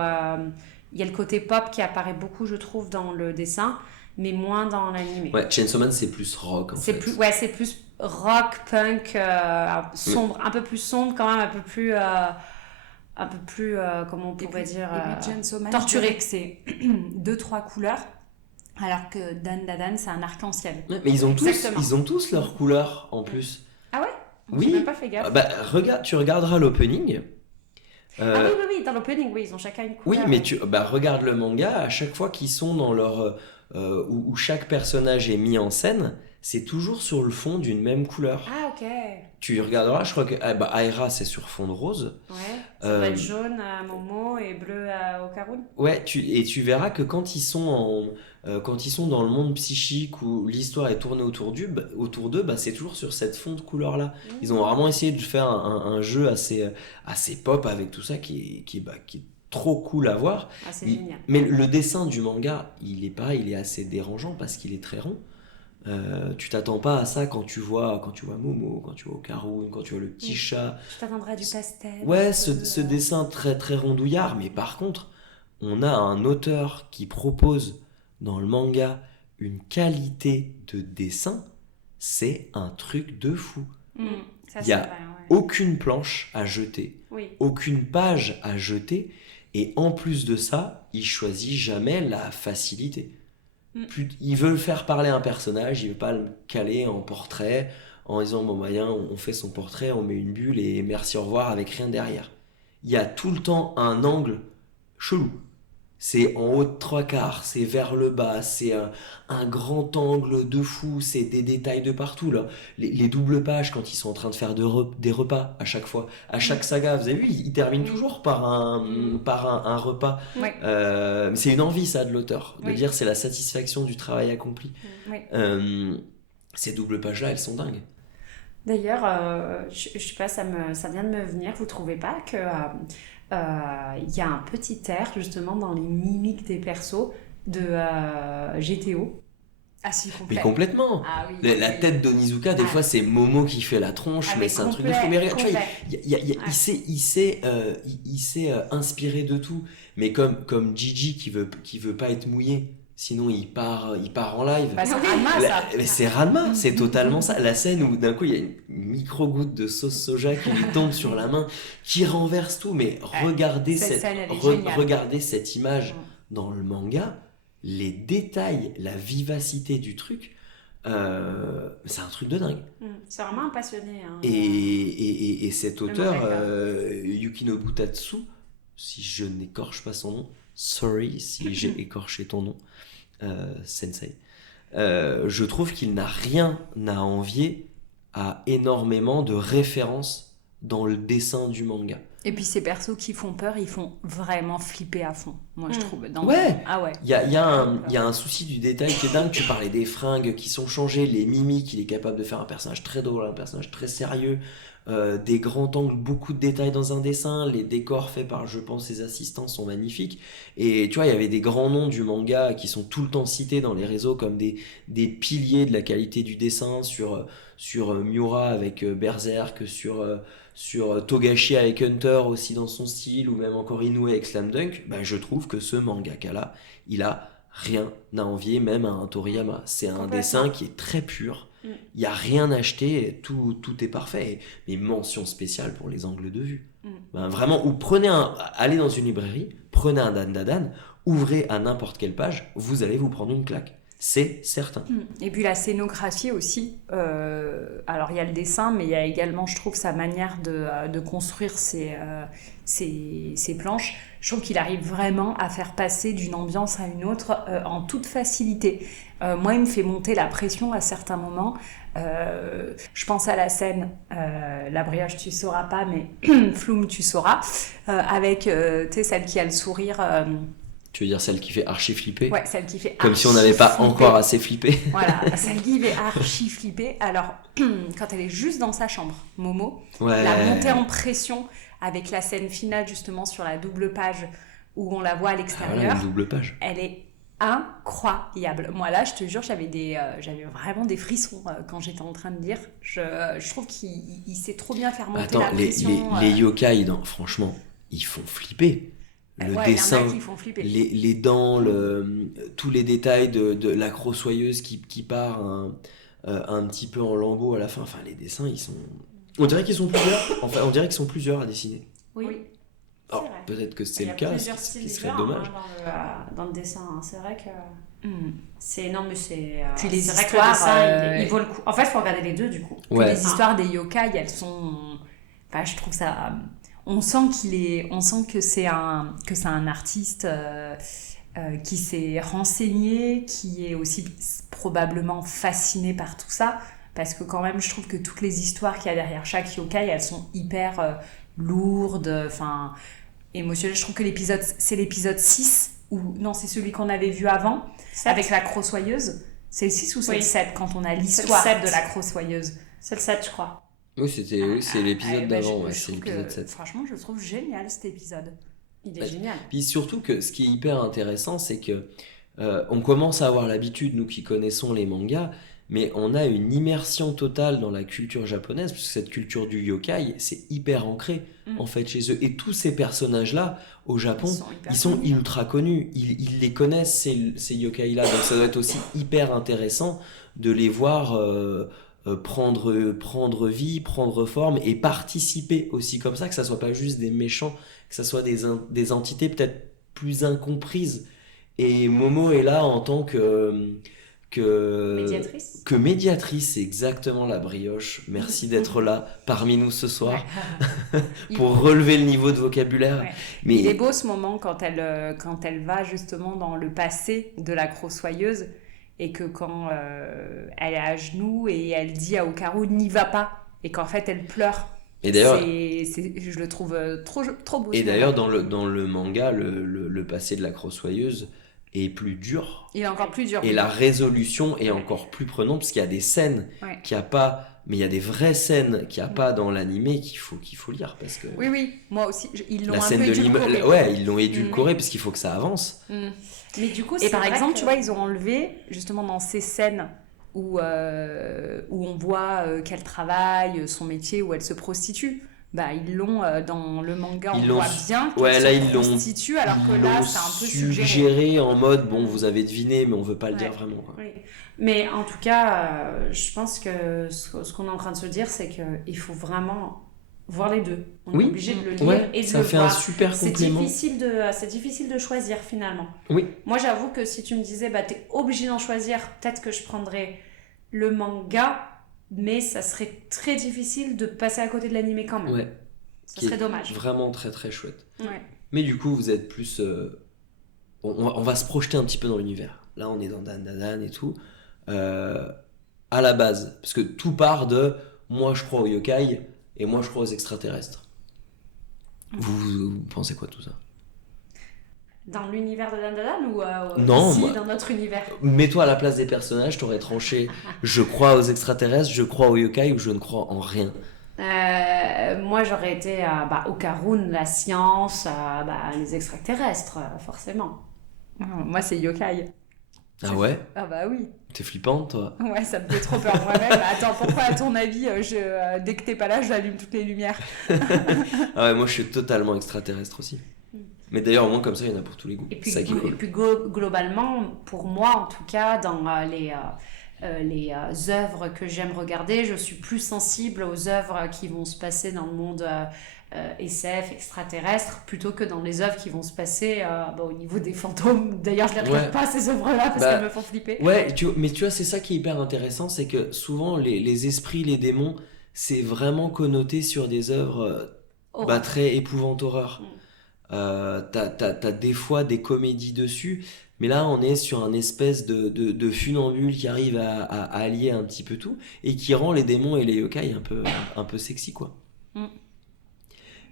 Il y a le côté pop qui apparaît beaucoup, je trouve, dans le dessin, mais moins dans l'animé. Ouais, Chainsaw Man, c'est plus rock, en fait. C'est plus rock, punk, sombre, un peu plus sombre quand même, un peu plus comment on pourrait dire, et puis Chainsaw Man, torturé. Que c'est 2-3 couleurs, alors que Dan Da Dan, c'est un arc-en-ciel. Ouais, mais ils ont tous leurs couleurs, en plus. Ah ouais? Oui. J'ai même pas fait gaffe. Tu regarderas l'opening. Ah oui, dans l'opening, oui, ils ont chacun une couleur. Oui, mais regarde le manga, à chaque fois qu'ils sont dans leur... où chaque personnage est mis en scène, c'est toujours sur le fond d'une même couleur. Ah, ok. Tu regarderas, je crois que Aira, c'est sur fond de rose. Ouais, ça va être jaune à Momo et bleu à Okarun. Ouais, tu verras que quand ils sont dans le monde psychique où l'histoire est tournée autour d'eux, c'est toujours sur cette fond de couleur-là. Ils ont vraiment essayé de faire un jeu assez pop avec tout ça qui est trop cool à voir. Ah, c'est génial. Mais le dessin du manga, il est pareil, il est assez dérangeant parce qu'il est très rond. Tu t'attends pas à ça quand tu vois Momo, quand tu vois Okarun, quand tu vois le petit chat. Tu t'attendrais à du pastel. Ouais, ce dessin très très rondouillard, mais par contre, on a un auteur qui propose dans le manga une qualité de dessin, c'est un truc de fou. Ça, il y a aucune planche à jeter, aucune page à jeter, et en plus de ça, il choisit jamais la facilité. Ils veulent faire parler un personnage, ils veulent pas le caler en portrait en disant on fait son portrait, on met une bulle et merci au revoir avec rien derrière. Il y a tout le temps un angle chelou. C'est en haut de 3/4, c'est vers le bas, c'est un grand angle de fou, c'est des détails de partout là. Les doubles pages quand ils sont en train de faire des repas à chaque fois, à chaque saga, vous avez vu, ils terminent toujours par un repas. C'est une envie ça de l'auteur, de dire c'est la satisfaction du travail accompli. Ces doubles pages là, elles sont dingues. D'ailleurs, je sais pas, ça vient de me venir, vous trouvez pas que y a un petit air justement dans les mimiques des persos de GTO? Ah si, mais complètement. Ah, oui, la tête d'Onizuka, des fois c'est Momo qui fait la tronche, mais c'est un truc de fou. Mais regarde, tu vois, il s'est inspiré de tout. Mais comme Gigi qui veut pas être mouillé, sinon il part en live. C'est Ranma, ça. C'est Ranma, c'est totalement ça. La scène où d'un coup il y a une micro-goutte de sauce soja qui lui tombe sur la main, qui renverse tout. Mais regardez cette image dans le manga, les détails, la vivacité du truc, c'est un truc de dingue. C'est vraiment un passionné. Hein. Et cet auteur, Yukinobu Tatsu, si je n'écorche pas son nom, sorry si j'ai écorché ton nom, Sensei, je trouve qu'il n'a rien à envier à énormément de références dans le dessin du manga. Et puis ces persos qui font peur, ils font vraiment flipper à fond, moi je trouve. Ah ouais. Il y a un souci du détail qui est dingue. Tu parlais des fringues qui sont changées, les mimiques, il est capable de faire un personnage très drôle, un personnage très sérieux. des grands angles, beaucoup de détails dans un dessin, les décors faits par, je pense, les assistants sont magnifiques. Et tu vois, il y avait des grands noms du manga qui sont tout le temps cités dans les réseaux comme des piliers de la qualité du dessin sur Miura avec Berserk, sur Togashi avec Hunter aussi dans son style, ou même encore Inoue avec Slam Dunk. Je trouve que ce mangaka-là, il a rien à envier, même à un Toriyama. C'est un dessin qui est très pur. Il n'y a rien à acheter, tout est parfait. Mais mention spéciale pour les angles de vue. Vraiment, ou allez dans une librairie, prenez un Dan, ouvrez à n'importe quelle page, vous allez vous prendre une claque. C'est certain. Et puis la scénographie aussi. Alors il y a le dessin, mais il y a également, je trouve, sa manière de construire ses planches. Je trouve qu'il arrive vraiment à faire passer d'une ambiance à une autre en toute facilité. Moi, il me fait monter la pression à certains moments. Je pense à la scène, la brioche tu sauras pas, mais Floum tu sauras, avec celle qui a le sourire. Tu veux dire celle qui fait archi flipper ? Ouais, celle qui fait comme si on n'avait pas encore assez flippé. Voilà, celle qui fait archi flipper. Alors, quand elle est juste dans sa chambre, Momo, la montée en pression avec la scène finale justement sur la double page où on la voit à l'extérieur. Une double page. Elle est incroyable. Moi là, je te jure, j'avais vraiment des frissons quand j'étais en train de lire. Je trouve qu'il sait trop bien faire monter la pression. Les yokai, franchement, ils font flipper. Le dessin, les dents, tous les détails de la crossoyeuse qui part un petit peu en lambeaux à la fin. Enfin, les dessins, ils sont... On dirait qu'ils sont plusieurs. Enfin, on dirait qu'ils sont plusieurs à dessiner. Oui. Alors, peut-être que c'est le cas, ce qui serait dommage. Dans le dessin, hein. C'est vrai que... C'est énorme, mais c'est... Puis les c'est histoires... vrai que le dessin, il vaut le coup. En fait, il faut regarder les deux, du coup. Puis les histoires des yokai, elles sont... Enfin, je trouve ça... On sent que c'est un artiste qui s'est renseigné, qui est aussi probablement fasciné par tout ça, parce que quand même, je trouve que toutes les histoires qu'il y a derrière chaque yokai, elles sont hyper lourdes, émotionnelles. Je trouve que c'est l'épisode 6, non, c'est celui qu'on avait vu avant, 7. Avec la crossoyeuse. C'est le 6 ou c'est le 7 quand on a l'histoire de la crossoyeuse? C'est le 7, je crois. Oui, c'est l'épisode d'avant, c'est l'épisode 7. Franchement, je le trouve génial cet épisode. Il est génial. Puis surtout que ce qui est hyper intéressant, c'est que on commence à avoir l'habitude, nous qui connaissons les mangas, mais on a une immersion totale dans la culture japonaise, parce que cette culture du yokai, c'est hyper ancré en fait chez eux. Et tous ces personnages-là, au Japon, ils sont ultra connus. Ils les connaissent, ces yokai-là. Donc ça doit être aussi hyper intéressant de les voir... prendre vie, prendre forme et participer aussi comme ça, que ça soit pas juste des méchants, que ça soit des entités peut-être plus incomprises. Et Momo est là en tant que médiatrice, c'est exactement la brioche. Merci d'être là parmi nous ce soir pour relever le niveau de vocabulaire. Ouais. Mais il est beau ce moment quand elle va justement dans le passé de la crossoyeuse. Et que quand elle est à genoux et elle dit à Okaru n'y va pas, et qu'en fait elle pleure. Et d'ailleurs, je le trouve trop beau. Et d'ailleurs dans le manga, le passé de la crossoyeuse est plus dur. Il est encore plus dur. Et la résolution est encore plus prenante, parce qu'il y a des scènes qu'il n'y a pas, mais il y a des vraies scènes qu'il n'y a pas dans l'animé qu'il faut lire, parce que... Oui, moi aussi, ils l'ont la un scène peu édulcoré. Ils l'ont édulcoré parce qu'il faut que ça avance. Mais du coup, et par exemple, tu vois, ils ont enlevé, justement dans ces scènes où on voit qu'elle travaille, son métier, où elle se prostitue, ils l'ont dans le manga, on voit bien qu'elle se prostitue, alors que là, c'est un peu suggéré en mode, bon, vous avez deviné, mais on veut pas le dire vraiment. Quoi. Oui. Mais en tout cas, je pense que ce qu'on est en train de se dire, c'est qu'il faut vraiment voir les deux. On est obligé de le lire et de le voir. Ça fait un super complément. C'est difficile de choisir finalement. Oui. Moi, j'avoue que si tu me disais, t'es obligé d'en choisir, peut-être que je prendrais le manga, mais ça serait très difficile de passer à côté de l'animé quand même. Ouais. Ça serait dommage. Vraiment très très chouette. Ouais. Mais du coup, vous êtes plus... on va se projeter un petit peu dans l'univers. Là, on est dans Dan et tout. À la base, parce que tout part de moi je crois aux yokai et moi je crois aux extraterrestres. Vous pensez quoi de tout ça? Dans l'univers de Dan ou non, ici, dans notre univers? Mets-toi à la place des personnages, t'aurais tranché je crois aux extraterrestres, je crois aux yokai ou je ne crois en rien. Moi, j'aurais été Okarun, la science, les extraterrestres, forcément. Moi, c'est yokai. Ah ouais? Ah bah oui. T'es flippante, toi? Ouais, ça me fait trop peur moi-même. Attends, pourquoi à ton avis, dès que t'es pas là, j'allume toutes les lumières? Ah ouais, moi je suis totalement extraterrestre aussi. Mais d'ailleurs, au moins comme ça, il y en a pour tous les goûts. Et puis, ça qui est cool. et puis globalement, pour moi en tout cas, dans les œuvres que j'aime regarder, je suis plus sensible aux œuvres qui vont se passer dans le monde SF, extraterrestre, plutôt que dans les œuvres qui vont se passer au niveau des fantômes. D'ailleurs, je ne les regarde pas, ces œuvres-là, parce qu'elles me font flipper. Ouais, mais tu vois, c'est ça qui est hyper intéressant, c'est que souvent, les esprits, les démons, c'est vraiment connoté sur des œuvres très épouvante horreur. T'as des fois des comédies dessus, mais là on est sur un espèce de funambule qui arrive à allier un petit peu tout et qui rend les démons et les yokai un peu sexy, quoi.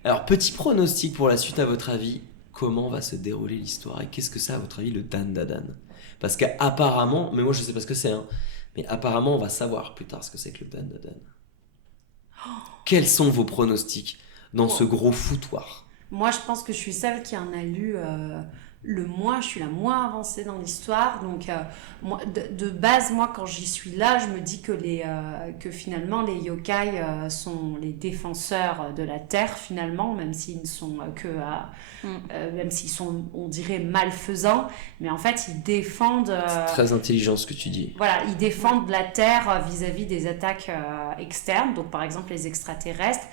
Alors, petit pronostic pour la suite, à votre avis, comment va se dérouler l'histoire et qu'est-ce que c'est à votre avis le Dan-Da-Dan? Parce qu'apparemment, mais moi je sais pas ce que c'est, hein, mais apparemment on va savoir plus tard ce que c'est que le Dan-Da-Dan. Quels sont vos pronostics dans ce gros foutoir? Moi, je pense que je suis celle qui en a lu le moins, je suis la moins avancée dans l'histoire. Donc, moi, de base, moi, quand j'y suis là, je me dis que finalement, les yokai sont les défenseurs de la Terre, finalement, même s'ils ne sont même s'ils sont, on dirait, malfaisants. Mais en fait, ils défendent... C'est très intelligent ce que tu dis. Voilà, ils défendent la Terre vis-à-vis des attaques externes, donc par exemple les extraterrestres.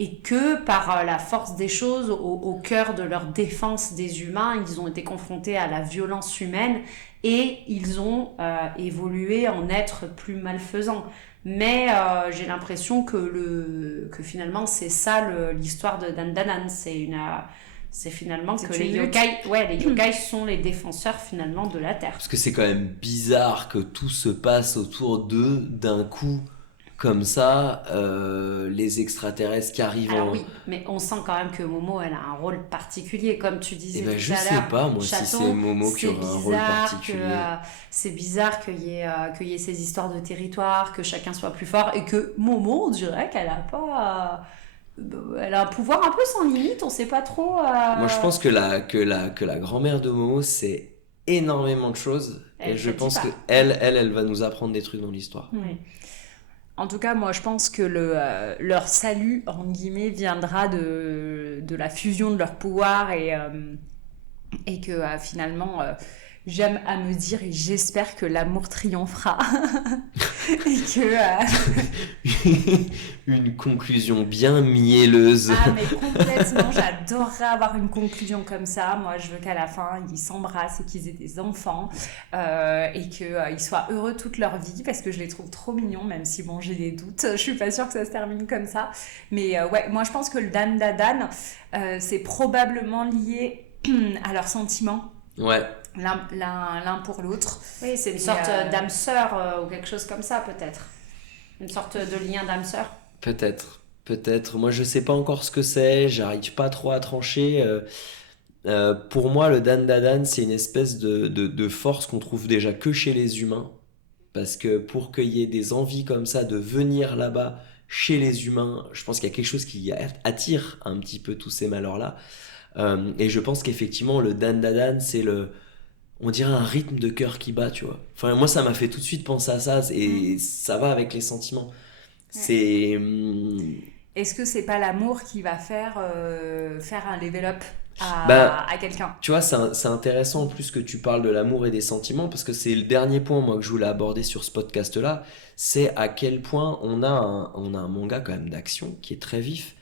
Et que par la force des choses, au cœur de leur défense des humains, ils ont été confrontés à la violence humaine et ils ont évolué en êtres plus malfaisants. Mais j'ai l'impression que finalement c'est ça l'histoire de Dan-Da-Dan. C'est finalement que les yokai sont les défenseurs finalement de la Terre. Parce que c'est quand même bizarre que tout se passe autour d'eux d'un coup. Comme ça, les extraterrestres qui arrivent oui, mais on sent quand même que Momo, elle a un rôle particulier, comme tu disais tout à l'heure. Je sais pas, moi, si c'est Momo qui aura un rôle particulier. C'est bizarre qu'il y ait ces histoires de territoire, que chacun soit plus fort, et que Momo, on dirait qu'elle a pas... elle a un pouvoir un peu sans limite, on sait pas trop... Moi, je pense que la grand-mère de Momo, c'est énormément de choses, et je pense qu'elle va nous apprendre des trucs dans l'histoire. Oui. En tout cas, moi, je pense que leur salut, en guillemets, viendra de la fusion de leurs pouvoirs et que finalement, j'aime à me dire et j'espère que l'amour triomphera. Et que... Une conclusion bien mielleuse. Ah, mais complètement, j'adorerais avoir une conclusion comme ça. Moi, je veux qu'à la fin, ils s'embrassent et qu'ils aient des enfants et qu'ils soient heureux toute leur vie parce que je les trouve trop mignons, même si, bon, j'ai des doutes. Je suis pas sûre que ça se termine comme ça. Mais ouais, moi, je pense que le Dan-Da-Dan, c'est probablement lié à leurs sentiments. Ouais. L'un pour l'autre. Oui, c'est une sorte d'âme-sœur ou quelque chose comme ça, peut-être. Une sorte de lien d'âme-sœur. Peut-être. Moi, je sais pas encore ce que c'est. J'arrive pas trop à trancher. Pour moi, le Dan-Da-Dan, c'est une espèce de force qu'on trouve déjà que chez les humains. Parce que pour qu'il y ait des envies comme ça de venir là-bas chez les humains, je pense qu'il y a quelque chose qui attire un petit peu tous ces malheurs-là. Et je pense qu'effectivement, le Dan-Da-Dan, c'est on dirait un rythme de cœur qui bat, tu vois. Enfin, moi, ça m'a fait tout de suite penser à ça, et ça va avec les sentiments. C'est... Est-ce que c'est pas l'amour qui va faire un level up à quelqu'un? Tu vois, c'est intéressant en plus que tu parles de l'amour et des sentiments, parce que c'est le dernier point, moi, que je voulais aborder sur ce podcast-là, c'est à quel point on a un manga quand même d'action qui est très vif,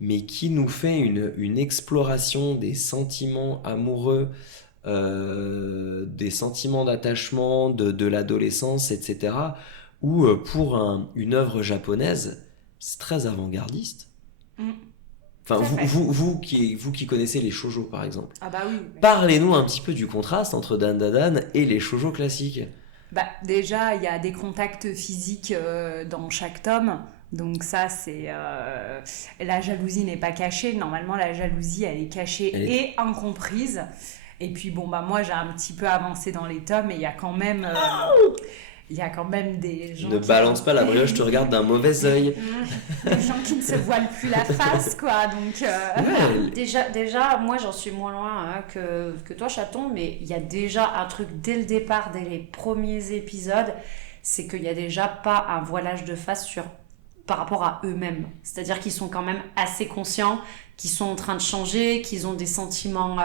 mais qui nous fait une exploration des sentiments amoureux, des sentiments d'attachement, de l'adolescence, etc. Où pour une œuvre japonaise, c'est très avant-gardiste. Enfin, vous qui connaissez les shoujo, par exemple. Ah bah oui. Parlez-nous un petit peu du contraste entre Dan-Da-Dan et les shoujo classiques. Bah, déjà, il y a des contacts physiques dans chaque tome. Donc ça, c'est... la jalousie n'est pas cachée. Normalement, la jalousie, elle est cachée et incomprise. Et puis, bon, bah moi, j'ai un petit peu avancé dans les tomes et il y a quand même... il y a quand même des gens Ne balance pas la brioche, te regarde d'un mauvais œil. Des gens qui ne se voilent plus la face, quoi. Donc, Déjà, moi, j'en suis moins loin que toi, chaton, mais il y a déjà un truc dès le départ, dès les premiers épisodes, c'est qu'il n'y a déjà pas un voilage de face par rapport à eux-mêmes. C'est-à-dire qu'ils sont quand même assez conscients, qu'ils sont en train de changer, qu'ils ont des sentiments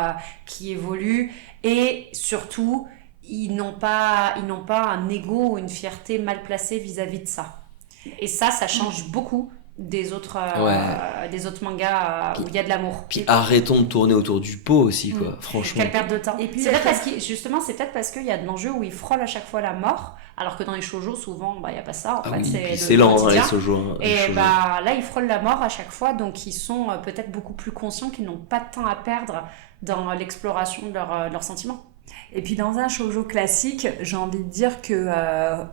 qui évoluent, et surtout, ils n'ont pas un ego ou une fierté mal placée vis-à-vis de ça. Et ça change beaucoup des autres mangas où il y a de l'amour. Puis arrêtons de tourner autour du pot aussi, quoi, franchement. Quelle perte de temps. Et puis, c'est peut-être parce qu'il y a de l'enjeu où ils frôlent à chaque fois la mort, alors que dans les shoujo, souvent, il n'y a pas ça. En fait, c'est lent, les shoujo. Et là, ils frôlent la mort à chaque fois, donc ils sont peut-être beaucoup plus conscients qu'ils n'ont pas de temps à perdre dans l'exploration de leurs sentiments. Et puis dans un shoujo classique, j'ai envie de dire que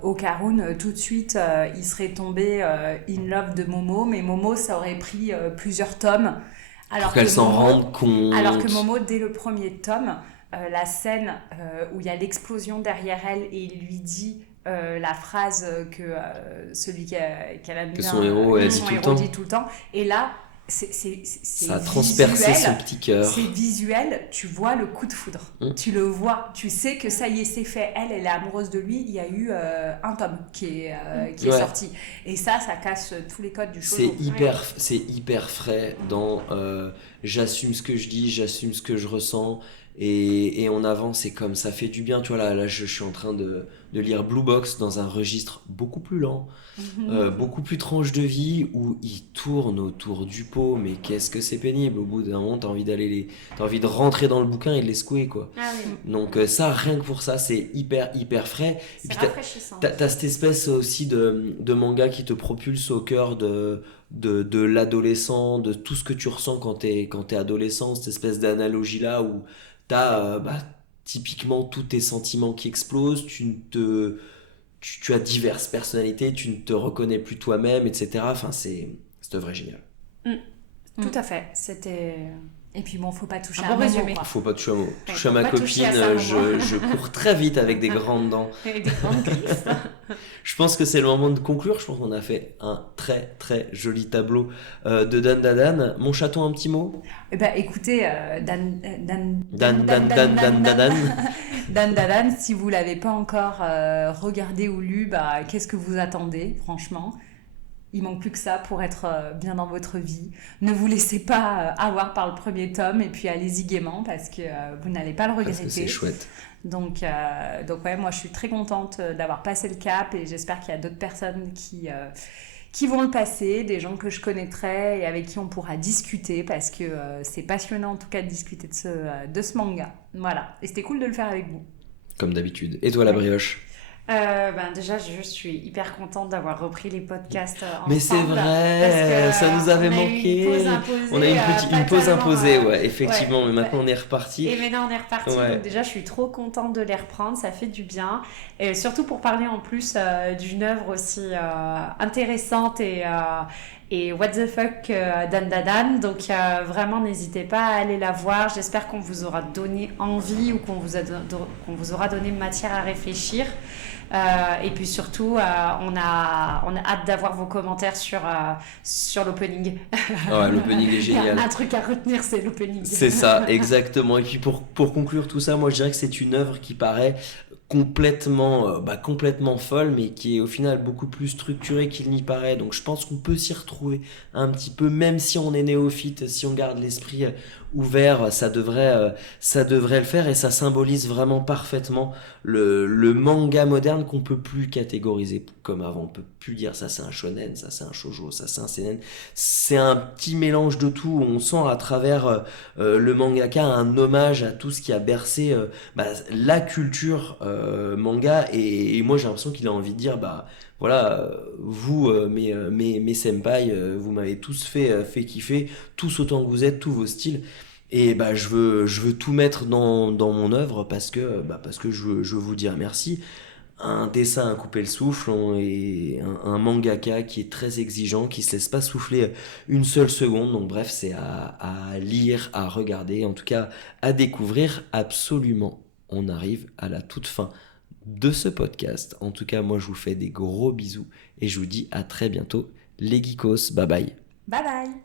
Okarun, tout de suite, il serait tombé in love de Momo, mais Momo, ça aurait pris plusieurs tomes. Alors pour qu'elle s'en rende compte. Alors que Momo, dès le premier tome, la scène où il y a l'explosion derrière elle et il lui dit la phrase que celui qu'elle aime bien, que son héros dit tout le temps, et là, c'est ça a transpercé son petit cœur. C'est visuel, tu vois le coup de foudre. Tu le vois, tu sais que ça y est, c'est fait. Elle est amoureuse de lui. Il y a eu un tome qui est sorti. Et ça casse tous les codes du shoujo. C'est hyper frais dans j'assume ce que je dis, j'assume ce que je ressens. Et on avance, et comme ça fait du bien, tu vois, là je suis en train de lire Blue Box dans un registre beaucoup plus lent, beaucoup plus tranche de vie, où il tourne autour du pot, mais qu'est-ce que c'est pénible. Au bout d'un moment, t'as envie de rentrer dans le bouquin et de les secouer, quoi. Donc ça, rien que pour ça, c'est hyper frais. C'est rafraîchissant. T'as cette espèce aussi de manga qui te propulse au cœur de l'adolescent, de tout ce que tu ressens quand t'es adolescent, cette espèce d'analogie là où t'as typiquement tous tes sentiments qui explosent, tu as diverses personnalités, tu ne te reconnais plus toi-même, etc. Enfin, c'est œuvre est géniale. Tout à fait, c'était... Et puis bon, faut pas toucher à Momo. Faut pas toucher à Momo. Toucher à ma copine, je cours très vite avec des grandes dents. Avec des grandes griffes. Je pense que c'est le moment de conclure. Je pense qu'on a fait un très très joli tableau de Dan Dadan. Mon chaton, un petit mot ? Écoutez, Dan Dadan, si vous l'avez pas encore regardé ou lu, qu'est-ce que vous attendez, franchement ? Il manque plus que ça pour être bien dans votre vie. Ne vous laissez pas avoir par le premier tome, et puis allez-y gaiement, parce que vous n'allez pas le regretter. Parce que c'est chouette. Donc ouais, moi je suis très contente d'avoir passé le cap, et j'espère qu'il y a d'autres personnes qui vont le passer, des gens que je connaîtrai et avec qui on pourra discuter, parce que c'est passionnant en tout cas de discuter de ce manga. Voilà, et c'était cool de le faire avec vous. Comme d'habitude. Et toi, la brioche ? Déjà, je suis hyper contente d'avoir repris les podcasts ensemble. Mais c'est vrai, ça nous avait manqué. On a eu une pause imposée, ouais, effectivement. Ouais, mais maintenant on est reparti. Et maintenant on est reparti. Ouais. Donc déjà, je suis trop contente de les reprendre. Ça fait du bien. Et surtout pour parler en plus d'une œuvre aussi intéressante et what the fuck Dan Dadan. Donc vraiment, n'hésitez pas à aller la voir. J'espère qu'on vous aura donné envie, ou qu'on vous aura donné matière à réfléchir. Et puis surtout, on a hâte d'avoir vos commentaires sur l'opening. Ouais, l'opening est génial. Il y a un truc à retenir, c'est l'opening. C'est ça, exactement. Et puis pour conclure tout ça, moi je dirais que c'est une œuvre qui paraît complètement folle, mais qui est au final beaucoup plus structurée qu'il n'y paraît. Donc je pense qu'on peut s'y retrouver un petit peu, même si on est néophyte, si on garde l'esprit ouvert, ça devrait le faire, et ça symbolise vraiment parfaitement le manga moderne qu'on peut plus catégoriser comme avant. On peut plus dire ça c'est un shonen, ça c'est un shoujo, ça c'est un seinen. C'est un petit mélange de tout. On sent à travers le mangaka un hommage à tout ce qui a bercé la culture manga, et moi j'ai l'impression qu'il a envie de dire voilà, vous mes senpai, vous m'avez tous fait kiffer, tous autant que vous êtes, tous vos styles. Et je veux tout mettre dans mon œuvre, parce que je veux vous dire merci. Un dessin à couper le souffle, et un mangaka qui est très exigeant, qui se laisse pas souffler une seule seconde. Donc bref, c'est à lire, à regarder, en tout cas à découvrir absolument. On arrive à la toute fin de ce podcast. En tout cas, moi, je vous fais des gros bisous et je vous dis à très bientôt, les geekos. Bye bye. Bye bye.